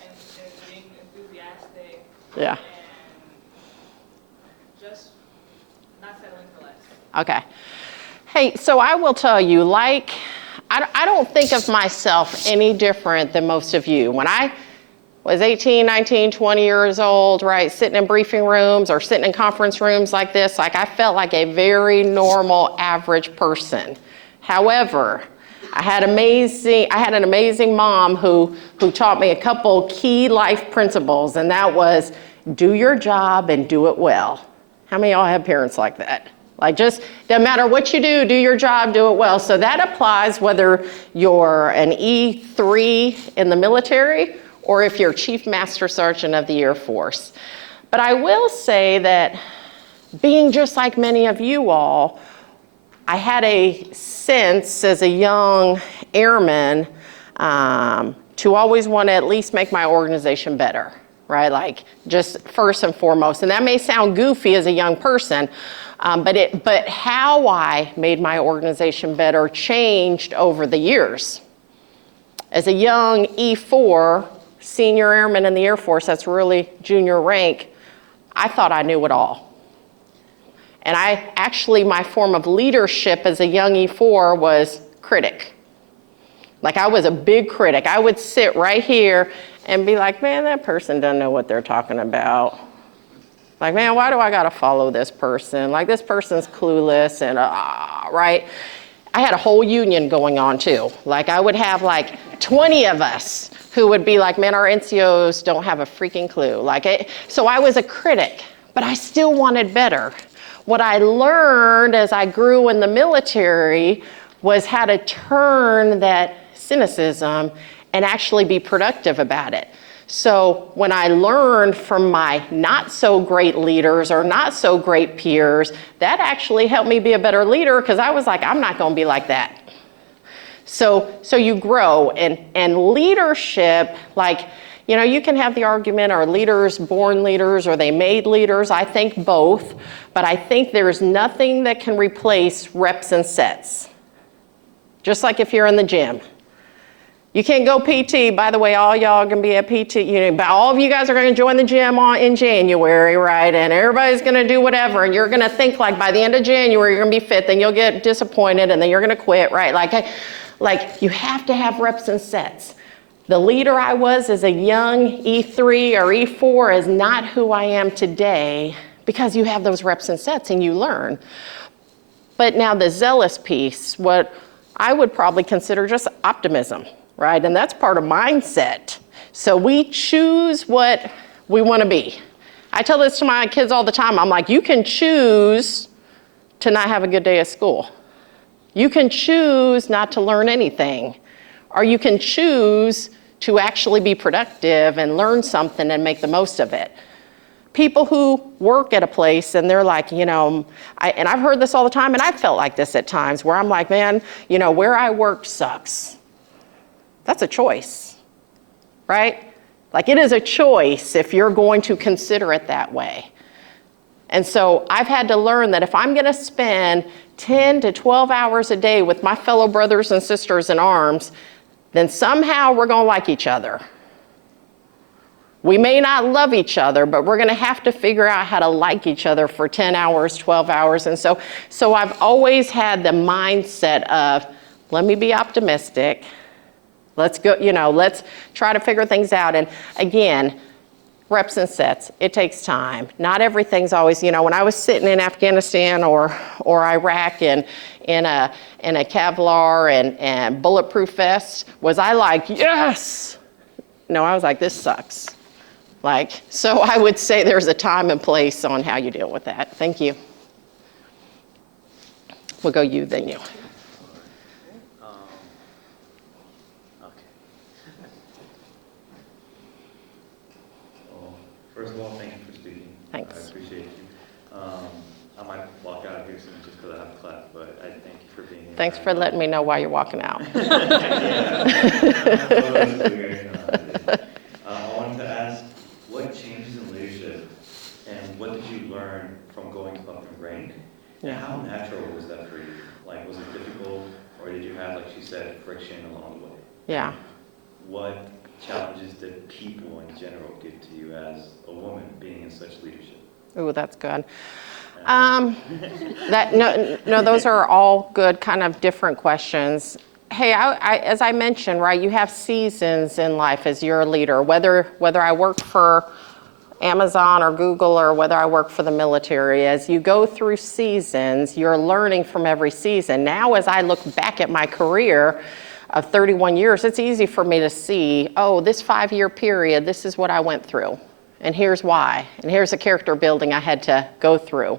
being enthusiastic. Yeah. And just not settling for less. Okay. Hey, so I will tell you, like, I don't think of myself any different than most of you. When I was 18, 19, 20 years old, right, sitting in briefing rooms or sitting in conference rooms like this, like I felt like a very normal, average person. However, I had an amazing mom who taught me a couple key life principles, and that was do your job and do it well. How many of y'all have parents like that? Like, just no matter what you do your job, do it well. So that applies whether you're an E3 in the military or if you're Chief Master Sergeant of the Air Force. But I will say that being just like many of you all, I had a sense as a young airman to always want to at least make my organization better, right? Like, just first and foremost. And that may sound goofy as a young person, but how I made my organization better changed over the years. As a young E4, senior airman in the Air Force, that's really junior rank, I thought I knew it all. And my form of leadership as a young E4 was critic. Like, I was a big critic. I would sit right here and be like, man, that person doesn't know what they're talking about. Like, man, why do I gotta follow this person? Like, this person's clueless and right? I had a whole union going on too. Like, I would have like 20 of us who would be like, man, our NCOs don't have a freaking clue. So I was a critic, but I still wanted better. What I learned as I grew in the military was how to turn that cynicism and actually be productive about it. So when I learned from my not so great leaders or not so great peers, that actually helped me be a better leader, because I was like, I'm not gonna be like that. So you grow, and leadership, like, you know, you can have the argument, are leaders born leaders or they made leaders? I think both, but I think there's nothing that can replace reps and sets. Just like if you're in the gym. You can't go PT. By the way, all y'all are gonna be at PT, but all of you guys are gonna join the gym in January, right? And everybody's gonna do whatever, and you're gonna think like by the end of January, you're gonna be fit, then you'll get disappointed, and then you're gonna quit, right? Like you have to have reps and sets. The leader I was as a young E3 or E4 is not who I am today, because you have those reps and sets and you learn. But now the zealous piece, what I would probably consider just optimism. Right? And that's part of mindset. So we choose what we want to be. I tell this to my kids all the time. I'm like, you can choose to not have a good day at school. You can choose not to learn anything. Or you can choose to actually be productive and learn something and make the most of it. People who work at a place and they're like, and I've heard this all the time, and I've felt like this at times, where I'm like, man, where I work sucks. That's a choice, right? Like, it is a choice if you're going to consider it that way. And so I've had to learn that if I'm gonna spend 10 to 12 hours a day with my fellow brothers and sisters in arms, then somehow we're gonna like each other. We may not love each other, but we're gonna have to figure out how to like each other for 10 hours, 12 hours. And so I've always had the mindset of, let me be optimistic. Let's go, let's try to figure things out. And again, reps and sets, it takes time. Not everything's always, when I was sitting in Afghanistan or Iraq in a Kevlar and bulletproof vest, was I like, yes? No, I was like, this sucks. So I would say there's a time and place on how you deal with that. Thank you. We'll go you, then you. First of all, thank you for speaking. Thanks. I appreciate you. I might walk out of here soon just because I have class, but I thank you for being here. Thanks for letting me know why you're walking out. I wanted to ask, what changes in leadership and what did you learn from going up in rank? And how natural was that for you? Like, was it difficult, or did you have, like she said, friction along the way? Yeah. What challenges did people in general give to you as a woman being in such leadership? Oh, that's good. No, those are all good, kind of different questions. Hey, as I mentioned, right, you have seasons in life as you're a leader, whether I work for Amazon or Google or whether I work for the military. As you go through seasons, you're learning from every season. Now, as I look back at my career of 31 years, it's easy for me to see, oh, this 5-year period, this is what I went through. And here's why. And here's the character building I had to go through.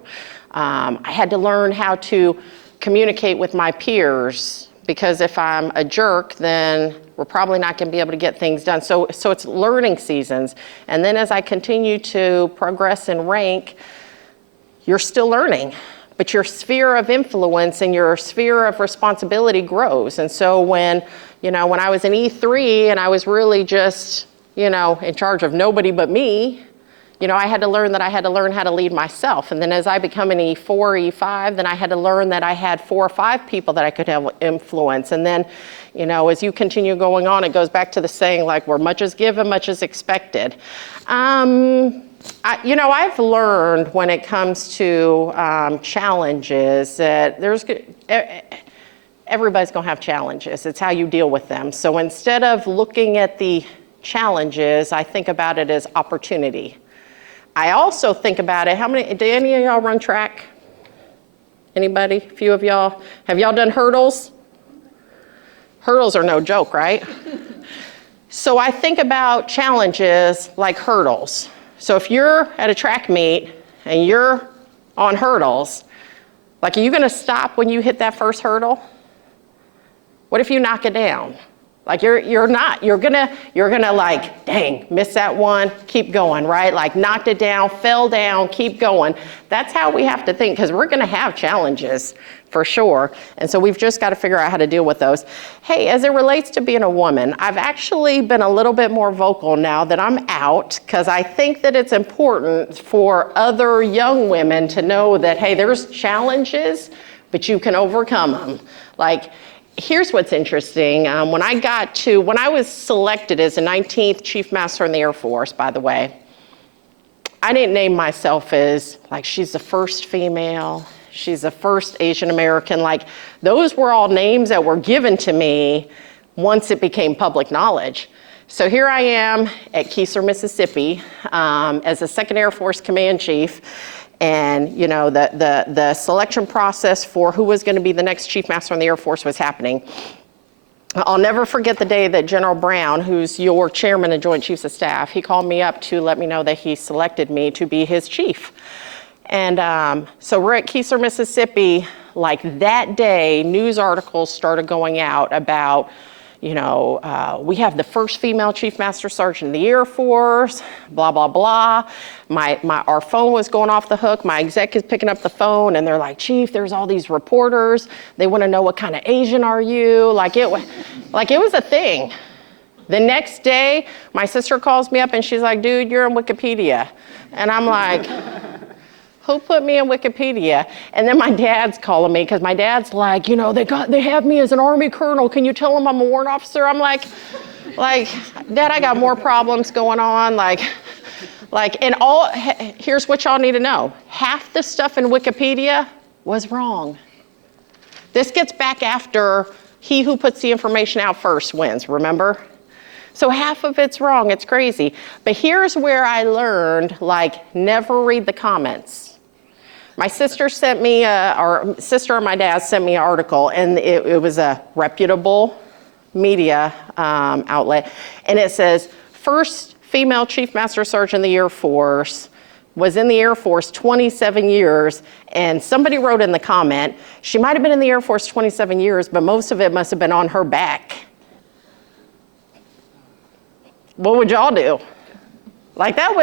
I had to learn how to communicate with my peers, because if I'm a jerk, then we're probably not going to be able to get things done. So it's learning seasons. And then as I continue to progress and rank, you're still learning, but your sphere of influence and your sphere of responsibility grows. And so when I was in E3 and I was really just, in charge of nobody but me, I had to learn that I had to learn how to lead myself. And then as I become an E4, E5, then I had to learn that I had 4 or 5 people that I could have influence. And then, as you continue going on, it goes back to the saying, like, where much is given, much is expected. I've learned when it comes to challenges that everybody's going to have challenges. It's how you deal with them. So instead of looking at the challenges, I think about it as opportunity. I also think about it, do any of y'all run track? Anybody? A few of y'all? Have y'all done hurdles? Hurdles are no joke, right? So I think about challenges like hurdles. So if you're at a track meet and you're on hurdles, like, are you gonna stop when you hit that first hurdle? What if you knock it down? Like, you're not, you're gonna like, dang, miss that one, keep going, right? Like, knocked it down, fell down, keep going. That's how we have to think, because we're gonna have challenges for sure. And so we've just got to figure out how to deal with those. Hey, as it relates to being a woman, I've actually been a little bit more vocal now that I'm out, because I think that it's important for other young women to know that, hey, there's challenges, but you can overcome them. Like, here's what's interesting. When I was selected as the 19th Chief Master in the Air Force, by the way, I didn't name myself as, like, she's the first female, she's the first Asian American. Like, those were all names that were given to me once it became public knowledge. So here I am at Keesler, Mississippi, as the 2nd Air Force Command Chief. And the selection process for who was going to be the next Chief Master in the Air Force was happening. I'll never forget the day that General Brown, who's your chairman of Joint Chiefs of Staff, he called me up to let me know that he selected me to be his chief. And so we're at Keesler, Mississippi. Like, that day, news articles started going out about, we have the first female Chief Master Sergeant in the Air Force, blah, blah, blah. Our phone was going off the hook. My exec is picking up the phone, and they're like, Chief, there's all these reporters. They want to know what kind of Asian are you? Like it was a thing. The next day, my sister calls me up, and she's like, dude, you're on Wikipedia. And I'm like, who put me in Wikipedia? And then my dad's calling me, because my dad's like, they have me as an Army colonel. Can you tell them I'm a warrant officer? I'm like, Dad, I got more problems going on. Here's what y'all need to know. Half the stuff in Wikipedia was wrong. This gets back after he who puts the information out first wins, remember? So half of it's wrong, it's crazy. But here's where I learned, never read the comments. My sister sent me, or sister and my dad sent me an article, and it was a reputable media outlet. And it says, first female Chief Master Sergeant in the Air Force, was in the Air Force 27 years. And somebody wrote in the comment, she might have been in the Air Force 27 years, but most of it must have been on her back. What would y'all do? That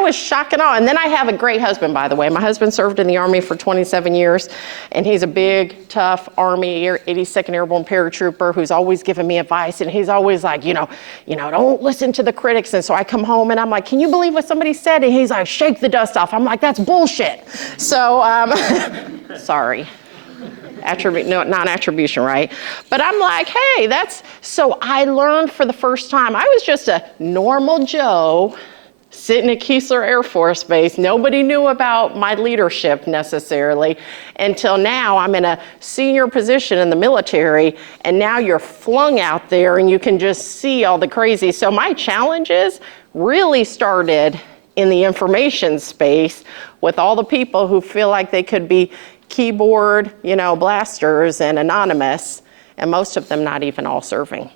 was shocking. And then I have a great husband, by the way. My husband served in the Army for 27 years, and he's a big, tough Army 82nd Airborne paratrooper who's always giving me advice, and he's always like, don't listen to the critics. And so I come home and I'm like, can you believe what somebody said? And he's like, shake the dust off. I'm like, that's bullshit. So, sorry. Non-attribution, right? But I'm like, hey, so I learned for the first time. I was just a normal Joe sitting at Keesler Air Force Base. Nobody knew about my leadership necessarily until now. I'm in a senior position in the military, and now you're flung out there and you can just see all the crazy. So my challenges really started in the information space with all the people who feel like they could be keyboard, blasters and anonymous, and most of them not even all serving.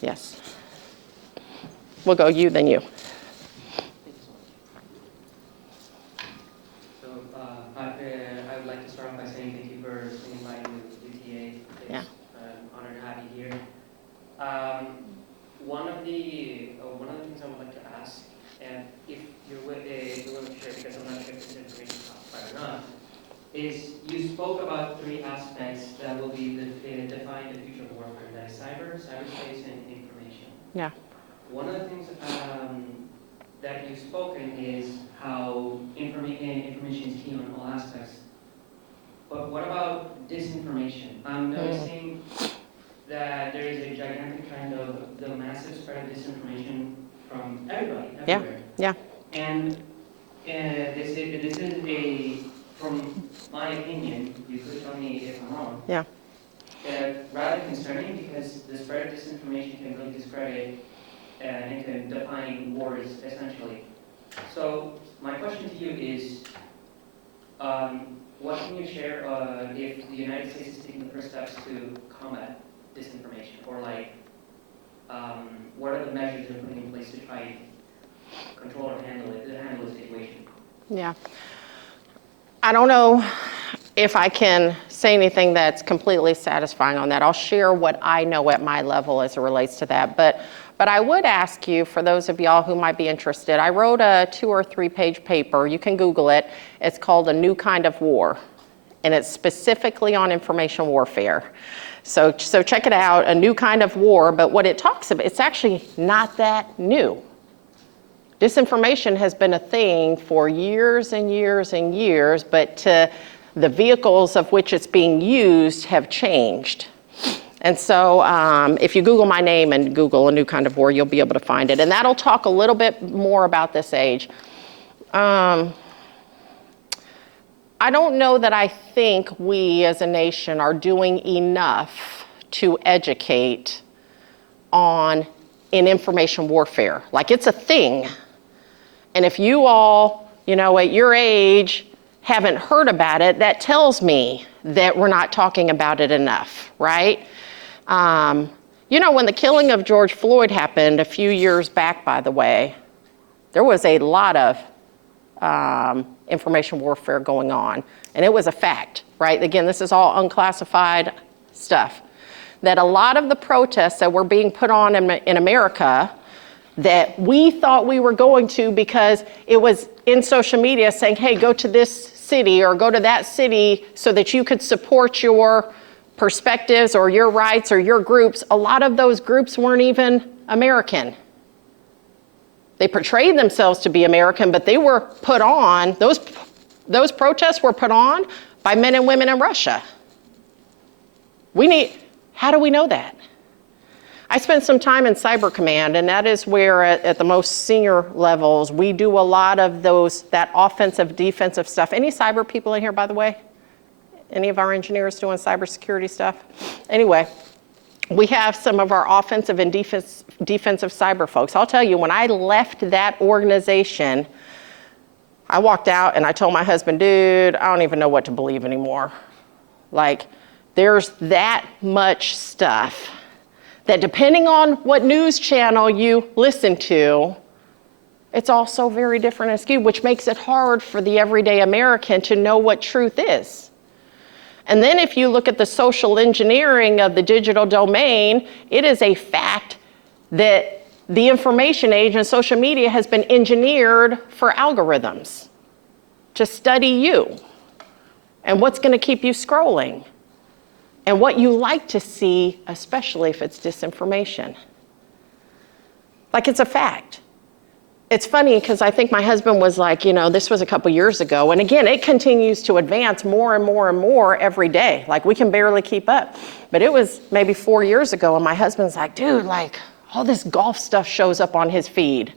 Yes. We'll go you, then you. So I would like to start off by saying thank you for inviting me to UTA. It's Yeah. an honor to have you here. One of the things I would like to ask, and if you're willing to share, because I'm not sure if this information is classified or not, is you spoke about three aspects that will be define the future of warfare: that is cyberspace, and information. Yeah. One of the things that you've spoken is how information is key on all aspects. But what about disinformation? I'm noticing that there is a gigantic kind of the massive spread of disinformation from everybody, everywhere. Yeah. And this is a, from my opinion, you could tell me if I'm wrong. Yeah. Rather concerning, because the spread of disinformation can really discredit and it can define wars, essentially. So my question to you is, what can you share if the United States is taking the first steps to combat disinformation, or what are the measures they're putting in place to try and control or handle the situation? Yeah. I don't know if I can say anything that's completely satisfying on that. I'll share what I know at my level as it relates to that. But I would ask you, for those of y'all who might be interested, I wrote a 2 or 3 page paper. You can Google it. It's called A New Kind of War, and it's specifically on information warfare. So check it out, A New Kind of War. But what it talks about, it's actually not that new. Disinformation has been a thing for years and years and years, but the vehicles of which it's being used have changed. And so if you Google my name and Google A New Kind of War, you'll be able to find it. And that'll talk a little bit more about this age. I don't know that I think we as a nation are doing enough to educate in information warfare. Like, it's a thing. And if you all, at your age haven't heard about it, that tells me that we're not talking about it enough, right? When the killing of George Floyd happened a few years back, by the way, there was a lot of information warfare going on. And it was a fact, right? Again, this is all unclassified stuff. That a lot of the protests that were being put on in America that we thought we were going to because it was in social media saying, hey, go to this city or go to that city so that you could support your perspectives or your rights or your groups. A lot of those groups weren't even American. They portrayed themselves to be American, but they were put on, those protests were put on by men and women in Russia. How do we know that? I spent some time in Cyber Command, and that is where at the most senior levels, we do a lot of that offensive, defensive stuff. Any cyber people in here, by the way? Any of our engineers doing cybersecurity stuff? Anyway, we have some of our offensive and defensive cyber folks. I'll tell you, when I left that organization, I walked out and I told my husband, dude, I don't even know what to believe anymore. Like, there's that much stuff that depending on what news channel you listen to, it's all so very different and skewed, which makes it hard for the everyday American to know what truth is. And then if you look at the social engineering of the digital domain, it is a fact that the information age and social media has been engineered for algorithms to study you and what's going to keep you scrolling and what you like to see, especially if it's disinformation. Like, it's a fact. It's funny because I think my husband was like, this was a couple years ago. And again, it continues to advance more and more and more every day. Like, we can barely keep up. But it was maybe 4 years ago, and my husband's like, dude, like, all this golf stuff shows up on his feed.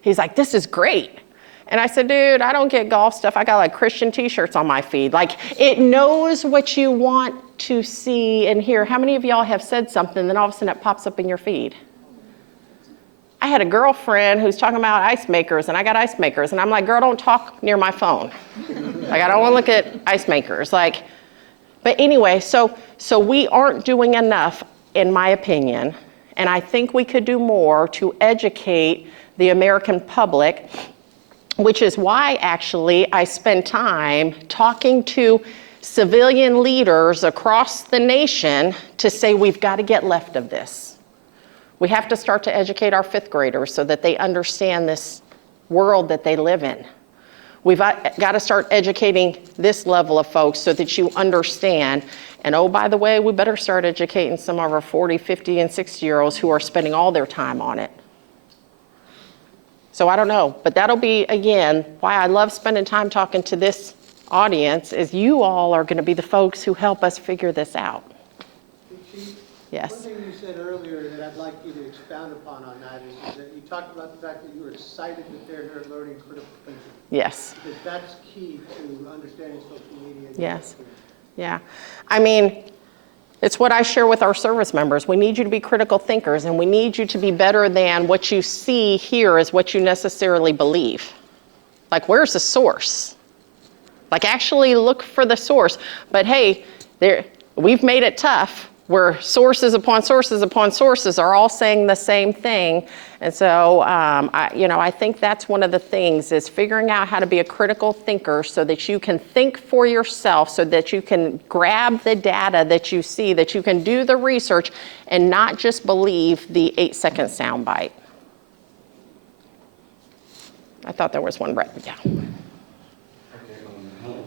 He's like, this is great. And I said, dude, I don't get golf stuff. I got like Christian t-shirts on my feed. Like, it knows what you want to see and hear. How many of y'all have said something, then all of a sudden it pops up in your feed? I had a girlfriend who's talking about ice makers, and I got ice makers. And I'm like, girl, don't talk near my phone. Like, I don't want to look at ice makers. Like, but anyway, so we aren't doing enough, in my opinion. And I think we could do more to educate the American public, which is why actually I spend time talking to civilian leaders across the nation to say we've got to get left of this. We have to start to educate our fifth graders so that they understand this world that they live in. We've got to start educating this level of folks so that you understand. And oh, by the way, we better start educating some of our 40, 50, and 60-year-olds who are spending all their time on it. So I don't know, but that'll be, again, why I love spending time talking to this audience is you all are going to be the folks who help us figure this out. Chief, yes. One thing you said earlier that I'd like you to expound upon on that is that you talked about the fact that you were excited that they're learning critical thinking. Yes. Because that's key to understanding social media. Yes. Yeah. I mean, it's what I share with our service members. We need you to be critical thinkers, and we need you to be better than what you see here is what you necessarily believe. Like, where's the source? Like, actually look for the source. But hey, we've made it tough where sources upon sources upon sources are all saying the same thing. And so, I think that's one of the things is figuring out how to be a critical thinker so that you can think for yourself, so that you can grab the data that you see, that you can do the research and not just believe the 8-second soundbite. I thought there was one right, yeah. Okay, hello.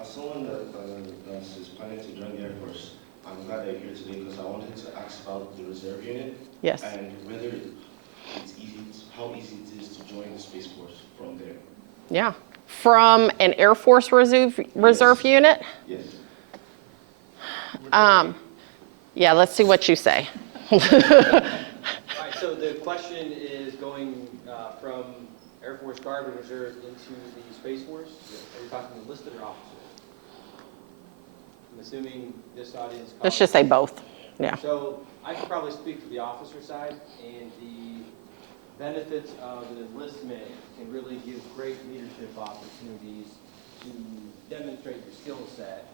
As someone that is planning to join the Air Force, I'm glad that you're here today because I wanted to ask about the reserve unit. Yes. And whether it's easy, how easy it is to join the Space Force from there. Yeah. From an Air Force reserve unit? Yes. Yeah, let's see what you say. All right, so the question is going from Air Force Guard or Reserve into the Space Force? Are you talking enlisted or officer? I'm assuming this audience... Let's just say both, yeah. So I can probably speak to the officer side, and the benefits of an enlistment can really give great leadership opportunities to demonstrate your skill set.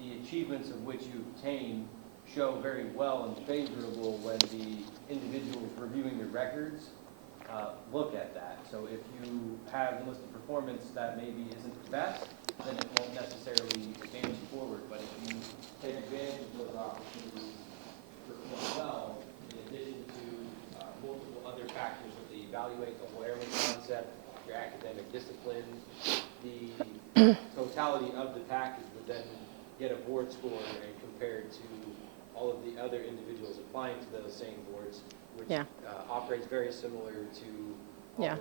The achievements of which you obtain show very well and favorable when the individuals reviewing your records look at that. So if you have enlisted performance that maybe isn't the best, then it won't necessarily advance you forward. But if you take advantage of those opportunities, perform well, in addition to multiple other factors that they evaluate, the whole airman concept, your academic discipline, the totality of the package would then get a board score and compared to all of the other individuals applying to those same boards, which operates very similar to all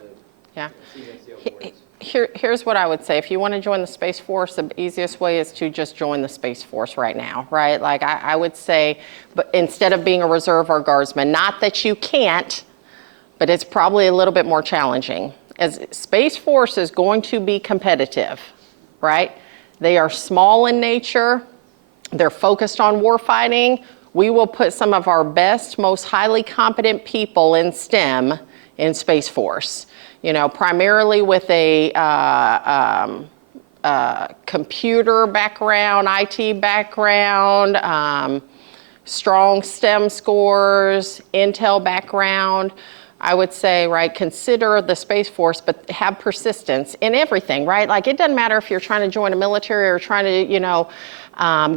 the CMSAF boards. Here's what I would say. If you want to join the Space Force, the easiest way is to just join the Space Force right now, right? Like I would say, but instead of being a reserve or guardsman, not that you can't, but it's probably a little bit more challenging. As Space Force is going to be competitive, right? They are small in nature. They're focused on warfighting. We will put some of our best, most highly competent people in STEM in Space Force. You know, primarily with a computer background, IT background, strong STEM scores, Intel background. I would say, right, consider the Space Force, but have persistence in everything, right? Like, it doesn't matter if you're trying to join a military or trying to,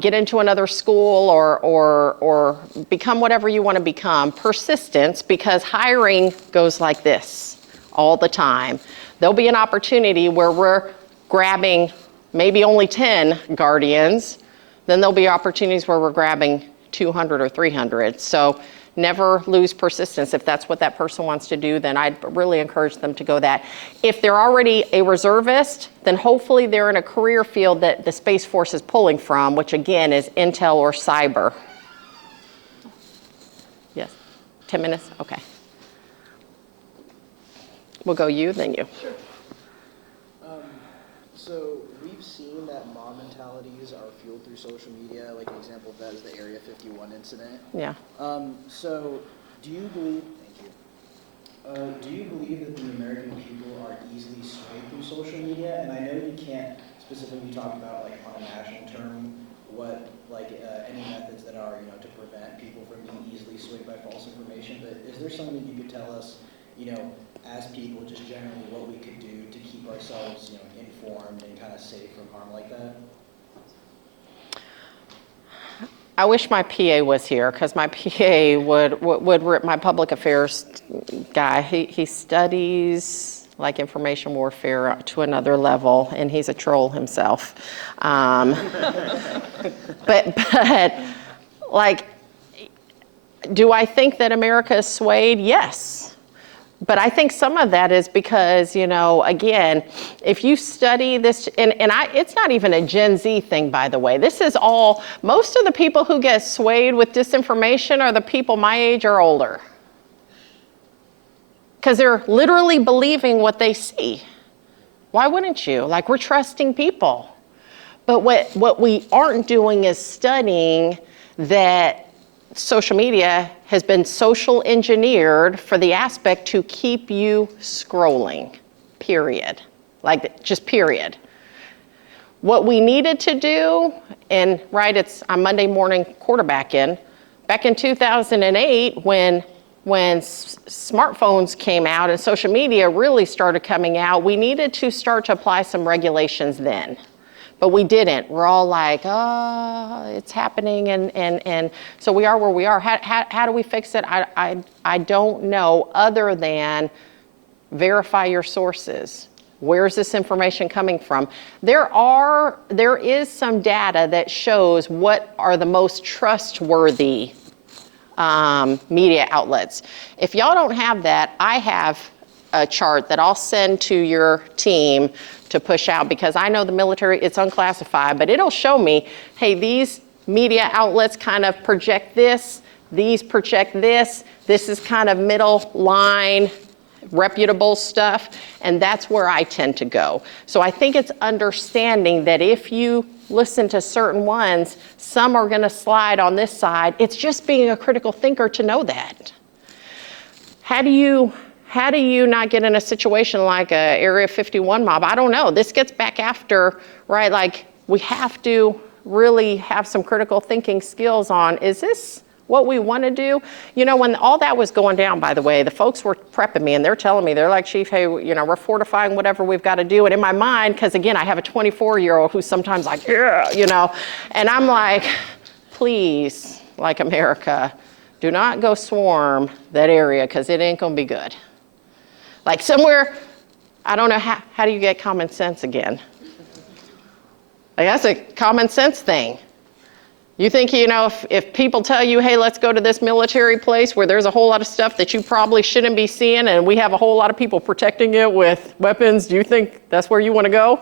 get into another school or become whatever you want to become. Persistence, because hiring goes like this all the time. There'll be an opportunity where we're grabbing maybe only 10 guardians. Then there'll be opportunities where we're grabbing 200 or 300. So never lose persistence. If that's what that person wants to do, then I'd really encourage them to go that. If they're already a reservist, then hopefully they're in a career field that the Space Force is pulling from, which again is Intel or cyber. Yes? 10 minutes? Okay. We'll go you, then you. Sure. So we've seen that mob mentalities are fueled through social media. Like an example of that is the Area 51 incident. Yeah. So do you believe? Thank you. Do you believe that the American people are easily swayed through social media? And I know you can't specifically talk about like on a national term what like any methods that are to prevent people from being easily swayed by false information. But is there something you could tell us, as people, just generally what we could do to keep ourselves, informed and kind of safe from harm like that? I wish my PA was here, because my PA would rip my public affairs guy. He studies like information warfare to another level, and he's a troll himself. But like, do I think that America is swayed? Yes. But I think some of that is because, again, if you study this, it's not even a Gen Z thing, by the way. This is all, most of the people who get swayed with disinformation are the people my age or older. Because they're literally believing what they see. Why wouldn't you? Like, we're trusting people. But what we aren't doing is studying that social media has been social engineered for the aspect to keep you scrolling, period. Like, just period. What we needed to do, and I'm Monday morning quarterbacking, back in 2008 when smartphones came out and social media really started coming out, we needed to start to apply some regulations then. But we didn't. We're all like, it's happening, and so we are where we are. How do we fix it? I don't know, other than verify your sources. Where's this information coming from? There is some data that shows what are the most trustworthy media outlets. If y'all don't have that, I have a chart that I'll send to your team to push out, because I know the military, it's unclassified, but it'll show me, hey, these media outlets kind of project this, these project this is kind of middle line, reputable stuff, and that's where I tend to go. So I think it's understanding that if you listen to certain ones, some are gonna slide on this side. It's just being a critical thinker to know that. How do you not get in a situation like a Area 51 mob? I don't know. This gets back after, right? Like, we have to really have some critical thinking skills on, is this what we want to do? When all that was going down, by the way, the folks were prepping me, and they're telling me, they're like, Chief, hey, we're fortifying whatever we've got to do. And in my mind, because again, I have a 24-year-old who's sometimes like, yeah, and I'm like, please, like America, do not go swarm that area, because it ain't going to be good. Like somewhere, I don't know, how do you get common sense again? Like, that's a common sense thing. You think, if people tell you, hey, let's go to this military place where there's a whole lot of stuff that you probably shouldn't be seeing, and we have a whole lot of people protecting it with weapons, do you think that's where you want to go?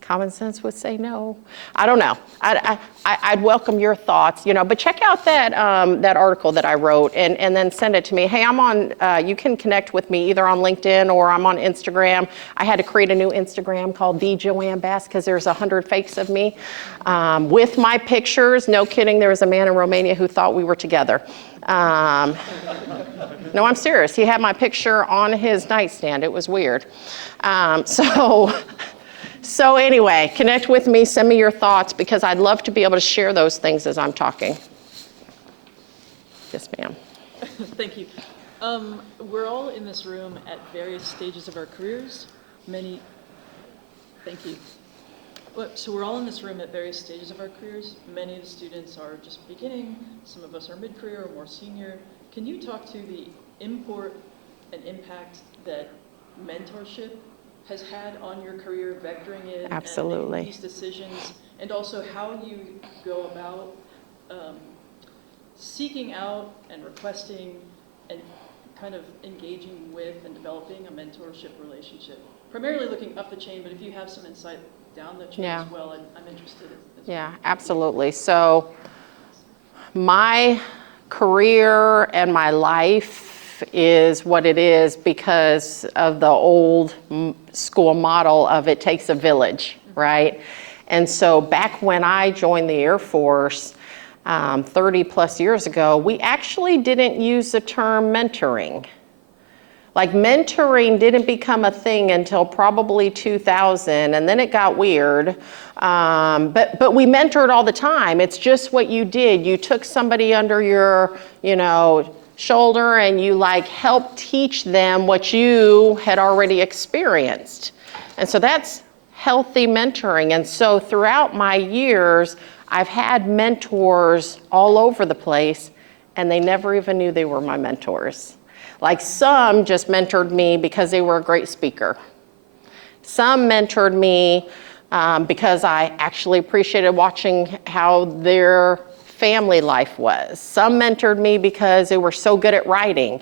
Common sense would say no. I don't know. I'd welcome your thoughts, but check out that article that I wrote and then send it to me. Hey, I'm on, you can connect with me either on LinkedIn or I'm on Instagram. I had to create a new Instagram called The Joanne Bass, because there's 100 fakes of me with my pictures. No kidding, there was a man in Romania who thought we were together. No, I'm serious. He had my picture on his nightstand. It was weird. So anyway, connect with me, send me your thoughts, because I'd love to be able to share those things as I'm talking. Yes, ma'am. Thank you. We're all in this room at various stages of our careers. Thank you. So we're all in this room at various stages of our careers. Many of the students are just beginning. Some of us are mid-career or more senior. Can you talk to the import and impact that mentorship has had on your career, vectoring it, Absolutely. and making these decisions, and also how you go about seeking out and requesting and kind of engaging with and developing a mentorship relationship? Primarily looking up the chain, but if you have some insight down the chain as well, I'm interested as well. Yeah, absolutely. So my career and my life is what it is because of the old school model of it takes a village, right? And so back when I joined the Air Force 30 plus years ago, we actually didn't use the term mentoring. Like mentoring didn't become a thing until probably 2000, and then it got weird. But we mentored all the time. It's just what you did. You took somebody under your, shoulder and you like helped teach them what you had already experienced. And so that's healthy mentoring. And so throughout my years, I've had mentors all over the place, and they never even knew they were my mentors. Like some just mentored me because they were a great speaker. Some mentored me because I actually appreciated watching how their family life was. Some mentored me because they were so good at writing.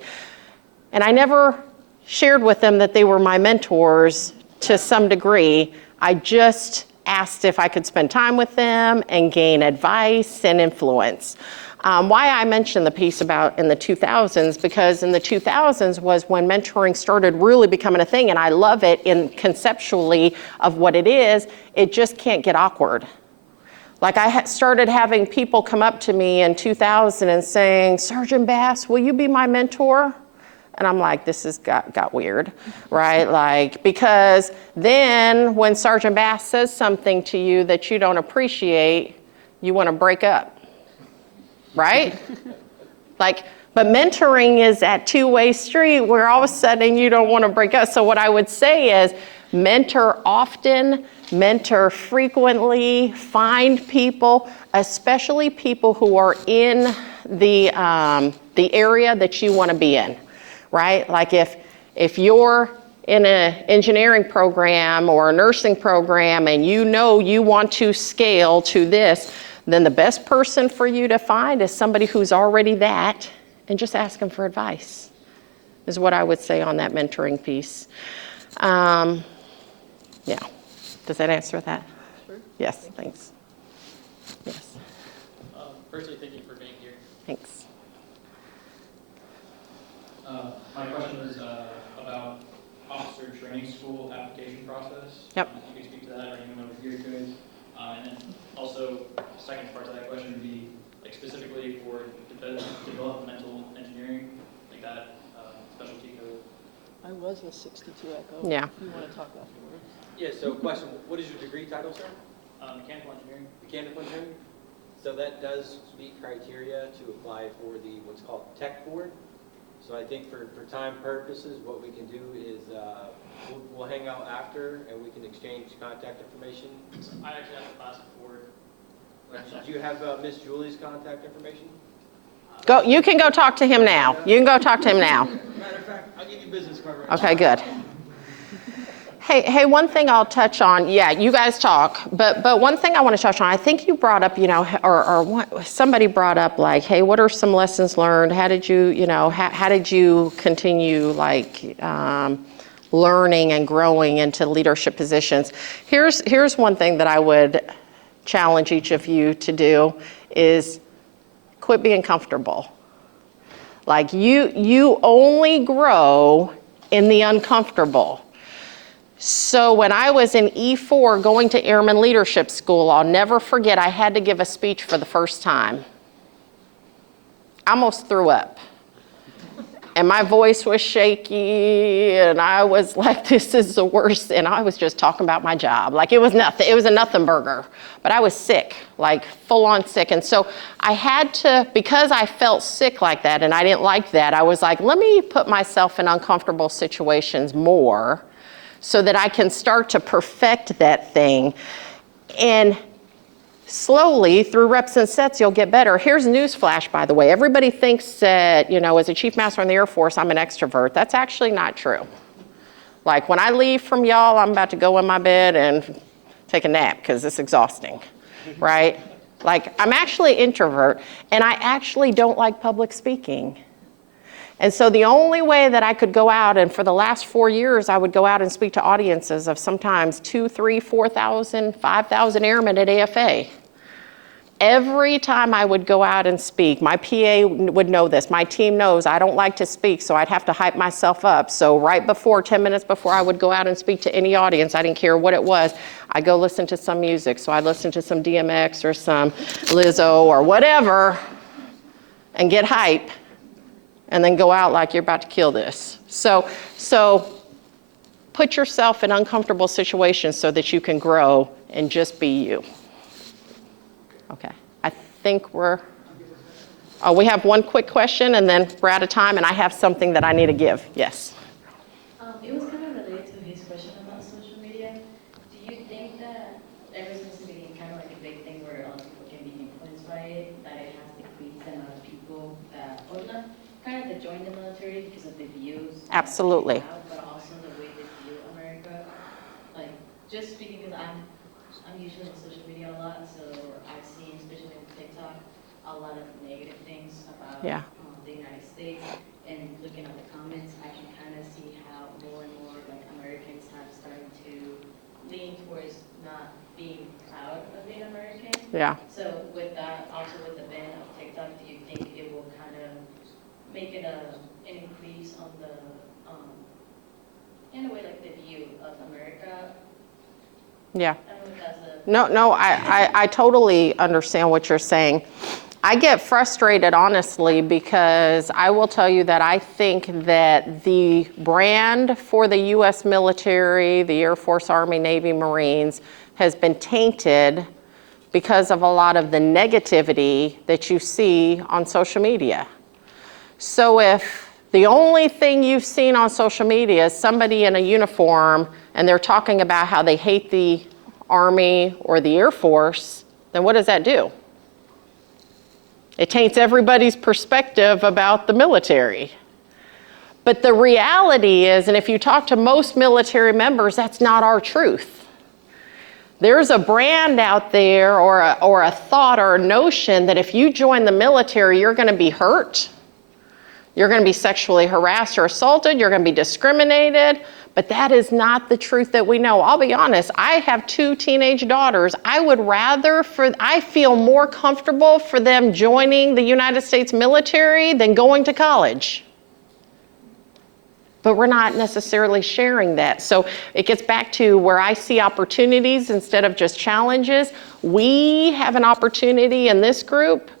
And I never shared with them that they were my mentors to some degree. I just asked if I could spend time with them and gain advice and influence. Why I mentioned the piece about in the 2000s, because in the 2000s was when mentoring started really becoming a thing, and I love it in conceptually of what it is. It just can't get awkward. Like I started having people come up to me in 2000 and saying, Sergeant Bass, will you be my mentor? And I'm like, this has got weird, right? Like, because then when Sergeant Bass says something to you that you don't appreciate, you want to break up, right? Like, but mentoring is that two-way street where all of a sudden you don't want to break up. So what I would say is mentor often, mentor frequently, find people, especially people who are in the area that you want to be in. Right? Like if you're in an engineering program or a nursing program and you know you want to scale to this, then the best person for you to find is somebody who's already that, and just ask them for advice, is what I would say on that mentoring piece. Yeah. Does that answer that? Sure. Yes, thanks. Yes. Firstly, thank you for being here. Thanks. My question is about officer training school application process. Yep. If you could speak to that, or anyone over here could. And then also, second part to that question would be, like specifically for developmental engineering, like that specialty code. I was a 62 Echo. Yeah. If you want to talk afterwards. Yeah, so question, what is your degree title, sir? Mechanical engineering. Mechanical engineering? So that does meet criteria to apply for the, what's called tech board. So I think for time purposes, what we can do is we'll hang out after and we can exchange contact information. I actually have a class before. Do you have Miss Julie's contact information? Go. You can go talk to him now. You can go talk to him now. Matter of fact, I'll give you business card. Okay, good. Hey, one thing I'll touch on, yeah, you guys talk, but one thing I want to touch on, I think you brought up, somebody brought up like, hey, what are some lessons learned? How did you, how did you continue like learning and growing into leadership positions? Here's one thing that I would challenge each of you to do is quit being comfortable. Like you only grow in the uncomfortable. So when I was in E4 going to Airman Leadership School, I'll never forget I had to give a speech for the first time. I almost threw up. And my voice was shaky, and I was like, this is the worst. And I was just talking about my job. Like it was nothing, it was a nothing burger. But I was sick, like full on sick. And so I had to, because I felt sick like that and I didn't like that, I was like, let me put myself in uncomfortable situations more so that I can start to perfect that thing. And slowly, through reps and sets, you'll get better. Here's a news flash, by the way. Everybody thinks that, as a Chief Master in the Air Force, I'm an extrovert. That's actually not true. Like when I leave from y'all, I'm about to go in my bed and take a nap because it's exhausting, right? Like I'm actually introvert, and I actually don't like public speaking. And so the only way that I could go out, and for the last 4 years, I would go out and speak to audiences of sometimes 2,000, 3,000, 4,000, 5,000 airmen at AFA. every time I would go out and speak, my PA would know this, my team knows I don't like to speak, so I'd have to hype myself up. So right before, 10 minutes before I would go out and speak to any audience, I didn't care what it was, I'd go listen to some music. So I'd listen to some DMX or some Lizzo or whatever and get hype and then go out like you're about to kill this. So put yourself in uncomfortable situations so that you can grow and just be you. Okay, I think we have one quick question and then we're out of time and I have something that I need to give. Yes. It was kind of related to his question about social media. Do you think that ever since the beginning, kind of like a big thing where a lot of people can be influenced by it, that it has decreased the amount of people that, or not, kind of that join the military because of the views? Absolutely. But also the way they view America. Like, just speaking because I'm usually on social media a lot, so I've seen, especially on TikTok, a lot of negative things about the United States. And looking at the comments, I can kind of see how more and more like Americans have started to lean towards not being proud of being American. Yeah. So with that, also with the ban of TikTok, do you think it will kind of make it an increase on the, in a way, like the view of America? Yeah. No, I totally understand what you're saying. I get frustrated, honestly, because I will tell you that I think that the brand for the U.S. military, the Air Force, Army, Navy, Marines, has been tainted because of a lot of the negativity that you see on social media. So if the only thing you've seen on social media is somebody in a uniform and they're talking about how they hate the Army or the Air Force, then what does that do? It taints everybody's perspective about the military. But the reality is, and if you talk to most military members, that's not our truth. There's a brand out there or a thought or a notion that if you join the military, you're going to be hurt. You're going to be sexually harassed or assaulted. You're going to be discriminated. But that is not the truth that we know. I'll be honest, I have 2 teenage daughters. I feel more comfortable for them joining the United States military than going to college. But we're not necessarily sharing that. So it gets back to where I see opportunities instead of just challenges. We have an opportunity in this group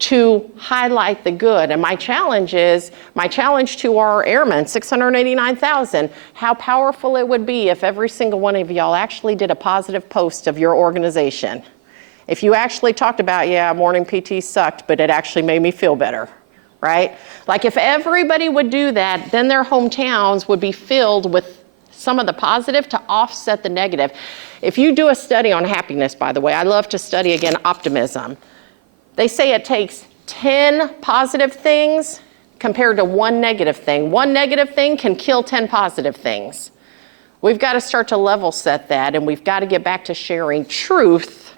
to highlight the good. And my challenge to our airmen, 689,000, how powerful it would be if every single one of y'all actually did a positive post of your organization. If you actually talked about, yeah, morning PT sucked, but it actually made me feel better, right? Like if everybody would do that, then their hometowns would be filled with some of the positive to offset the negative. If you do a study on happiness, by the way, I love to study, again, optimism. They say it takes 10 positive things compared to 1 negative thing. 1 negative thing can kill 10 positive things. We've got to start to level set that, and we've got to get back to sharing truth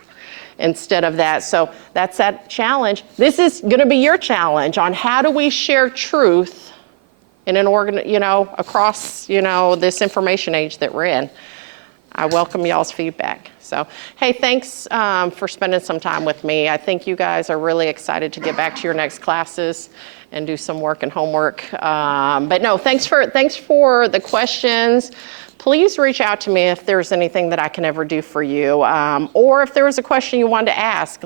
instead of that. So that's that challenge. This is going to be your challenge on how do we share truth in an across, this information age that we're in. I welcome y'all's feedback. So, hey, thanks for spending some time with me. I think you guys are really excited to get back to your next classes and do some work and homework. But no, thanks for the questions. Please reach out to me if there's anything that I can ever do for you. Or if there was a question you wanted to ask,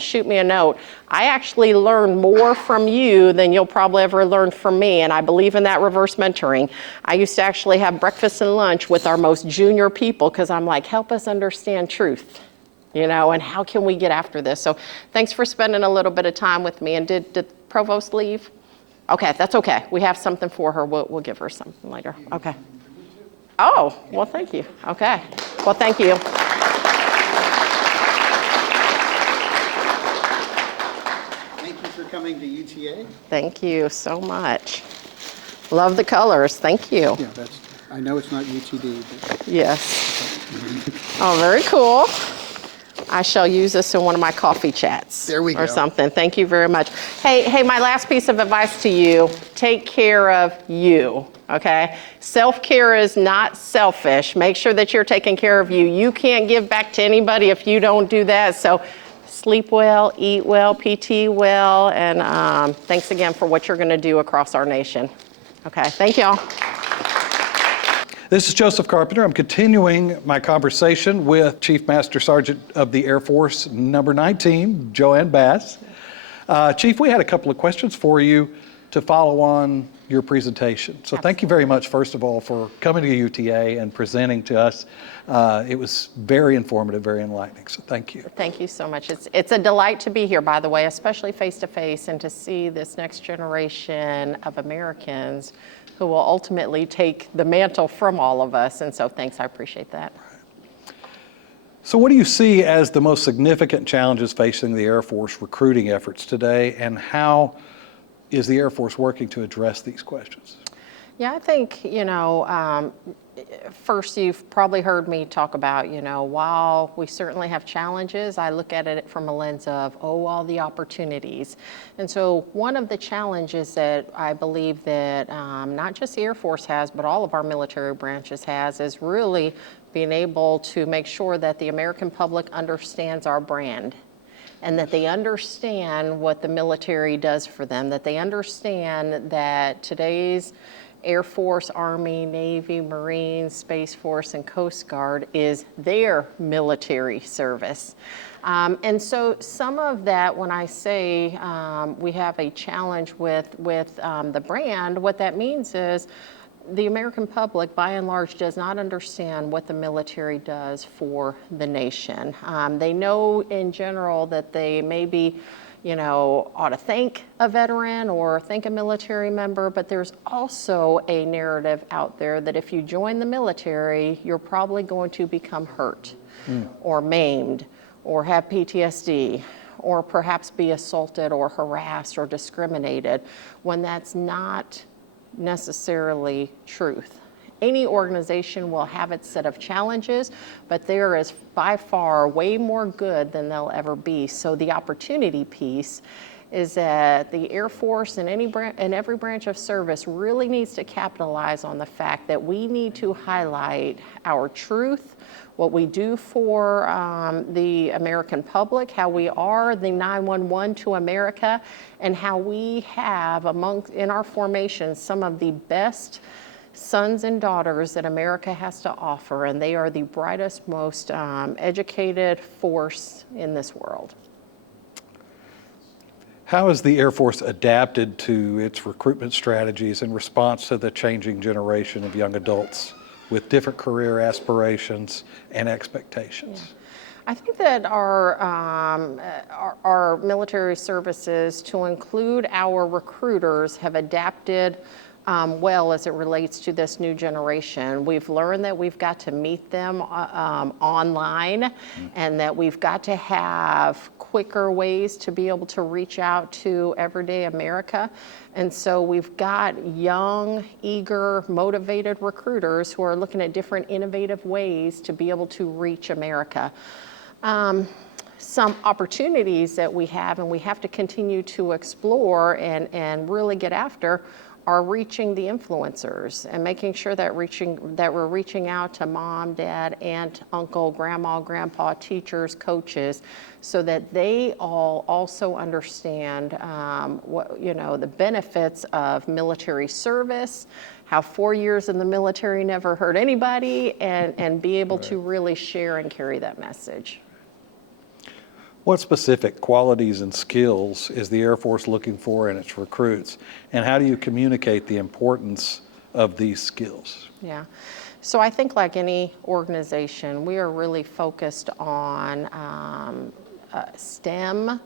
shoot me a note. I actually learn more from you than you'll probably ever learn from me, and I believe in that reverse mentoring. I used to actually have breakfast and lunch with our most junior people because I'm like, help us understand truth, and how can we get after this? So thanks for spending a little bit of time with me. And did Provost leave? Okay, that's okay. We have something for her. We'll give her something later. Okay. Oh, well, thank you. Okay. Well, thank you. Thank you for coming to UTA. Thank you so much. Love the colors. Thank you. Yeah, I know it's not UTD, but. Yes. Oh, very cool. I shall use this in one of my coffee chats. There we go. Or something. Thank you very much. Hey, my last piece of advice to you, take care of you, okay? Self-care is not selfish. Make sure that you're taking care of you. You can't give back to anybody if you don't do that. So sleep well, eat well, PT well, and thanks again for what you're going to do across our nation. Okay, thank y'all. This is Joseph Carpenter. I'm continuing my conversation with Chief Master Sergeant of the Air Force, number 19, Joanne Bass. Chief, we had a couple of questions for you to follow on your presentation. So thank you very much, first of all, for coming to UTA and presenting to us. It was very informative, very enlightening, so thank you. Thank you so much. It's a delight to be here, by the way, especially face-to-face, and to see this next generation of Americans who will ultimately take the mantle from all of us, and so thanks, I appreciate that. So what do you see as the most significant challenges facing the Air Force recruiting efforts today, and how is the Air Force working to address these questions? Yeah, I think, first you've probably heard me talk about, while we certainly have challenges, I look at it from a lens of, all the opportunities. And so one of the challenges that I believe that not just the Air Force has, but all of our military branches has, is really being able to make sure that the American public understands our brand, and that they understand what the military does for them, that they understand that today's Air Force, Army, Navy, Marines, Space Force, and Coast Guard is their military service. And so some of that, when I say we have a challenge with the brand, what that means is the American public, by and large, does not understand what the military does for the nation. They know in general that they maybe, ought to thank a veteran or thank a military member, but there's also a narrative out there that if you join the military, you're probably going to become hurt or maimed or have PTSD or perhaps be assaulted or harassed or discriminated, when that's not necessarily truth. Any organization will have its set of challenges, but there is by far way more good than there'll ever be. So the opportunity piece is that the Air Force and every branch of service really needs to capitalize on the fact that we need to highlight our truth, what we do for the American public, how we are the 911 to America, and how we have in our formations some of the best sons and daughters that America has to offer, and they are the brightest, most educated force in this world. How has the Air Force adapted to its recruitment strategies in response to the changing generation of young adults with different career aspirations and expectations? Yeah. I think that our military services, to include our recruiters, have adapted well as it relates to this new generation. We've learned that we've got to meet them online, and that we've got to have quicker ways to be able to reach out to everyday America. And so we've got young, eager, motivated recruiters who are looking at different innovative ways to be able to reach America. Some opportunities that we have, and we have to continue to explore and really get after, are reaching the influencers and making sure that we're reaching out to mom, dad, aunt, uncle, grandma, grandpa, teachers, coaches, so that they all also understand the benefits of military service, how 4 years in the military never hurt anybody, and be able to really share and carry that message. What specific qualities and skills is the Air Force looking for in its recruits, and how do you communicate the importance of these skills? Yeah, so I think like any organization, we are really focused on STEM,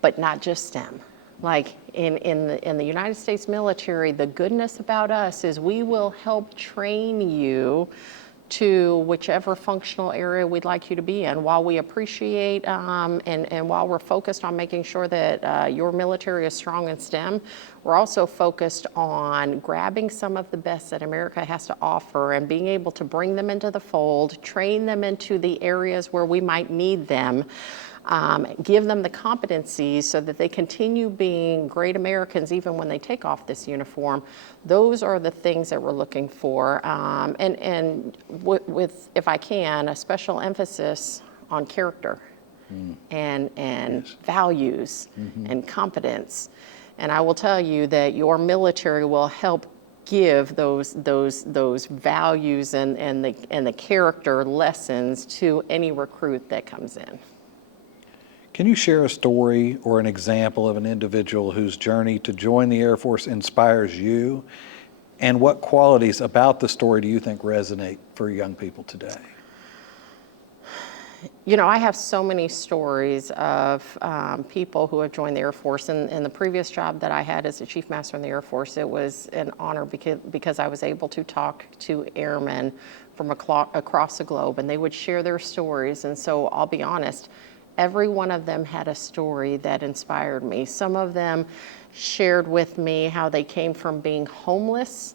but not just STEM. Like in the United States military, the goodness about us is we will help train you to whichever functional area we'd like you to be in. While we appreciate and while we're focused on making sure that your military is strong in STEM, we're also focused on grabbing some of the best that America has to offer and being able to bring them into the fold, train them into the areas where we might need them, give them the competencies so that they continue being great Americans even when they take off this uniform. Those are the things that we're looking for. And with, if I can, a special emphasis on character. and values and competence. And I will tell you that your military will help give those values and the character lessons to any recruit that comes in. Can you share a story or an example of an individual whose journey to join the Air Force inspires you? And what qualities about the story do you think resonate for young people today? You know, I have so many stories of people who have joined the Air Force. In the previous job that I had as a Chief Master in the Air Force, it was an honor because I was able to talk to airmen from across the globe, and they would share their stories. And so I'll be honest, every one of them had a story that inspired me. Some of them shared with me how they came from being homeless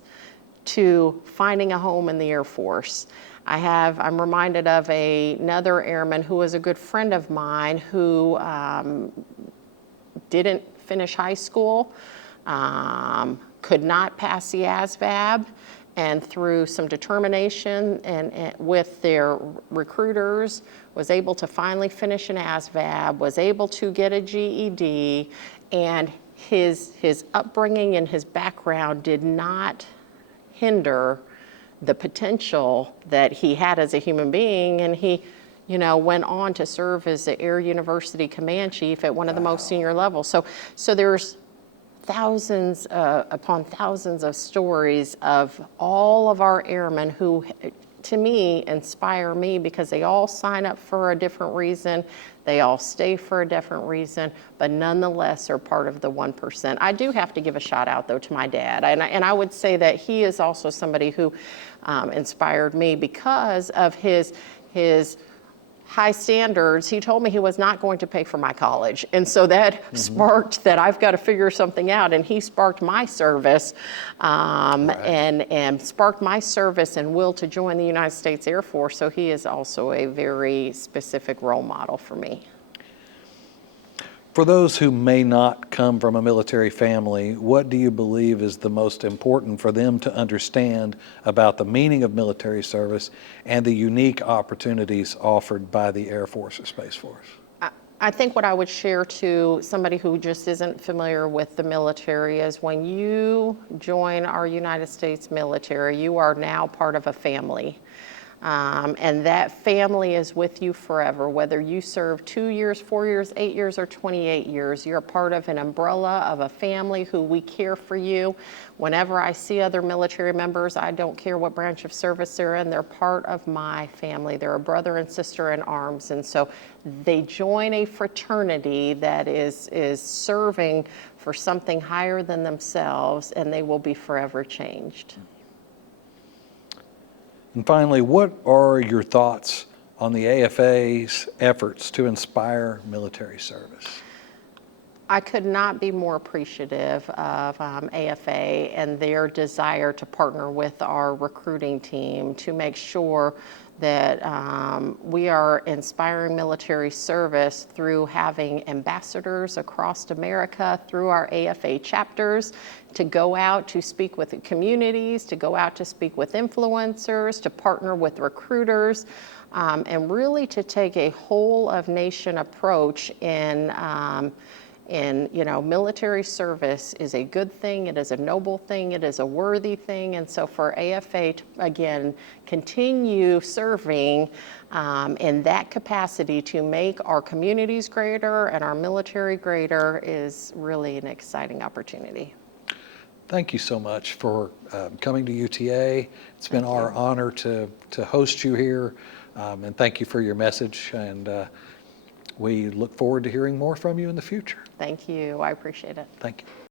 to finding a home in the Air Force. I'm reminded of another airman who was a good friend of mine who didn't finish high school, could not pass the ASVAB, and through some determination and with their recruiters, was able to finally finish an ASVAB, was able to get a GED, and his upbringing and his background did not hinder the potential that he had as a human being, and he, you know, went on to serve as the Air University Command Chief at one of the most senior levels. So there's thousands upon thousands of stories of all of our airmen who, to me, inspire me because they all sign up for a different reason. They all stay for a different reason, but nonetheless are part of the 1%. I do have to give a shout out though to my dad. And I would say that he is also somebody who inspired me because of his high standards. He told me he was not going to pay for my college. And so that sparked that I've got to figure something out. And he sparked my service and sparked my service and will to join the United States Air Force. So he is also a very specific role model for me. For those who may not come from a military family, what do you believe is the most important for them to understand about the meaning of military service and the unique opportunities offered by the Air Force or Space Force? I think what I would share to somebody who just isn't familiar with the military is when you join our United States military, you are now part of a family. And that family is with you forever. Whether you serve 2 years, 4 years, 8 years, or 28 years, you're part of an umbrella of a family who we care for you. Whenever I see other military members, I don't care what branch of service they're in, they're part of my family. They're a brother and sister in arms. And so they join a fraternity that is serving for something higher than themselves, and they will be forever changed. And finally, what are your thoughts on the AFA's efforts to inspire military service? I could not be more appreciative of AFA and their desire to partner with our recruiting team to make sure that we are inspiring military service through having ambassadors across America through our AFA chapters to go out to speak with the communities, to go out to speak with influencers, to partner with recruiters, and really to take a whole of nation approach in, you know, military service is a good thing, it is a noble thing, it is a worthy thing. And so for AFA to, again, continue serving in that capacity to make our communities greater and our military greater is really an exciting opportunity. Thank you so much for coming to UTA. It's been our honor to host you here, and thank you for your message. And we look forward to hearing more from you in the future. Thank you. I appreciate it. Thank you.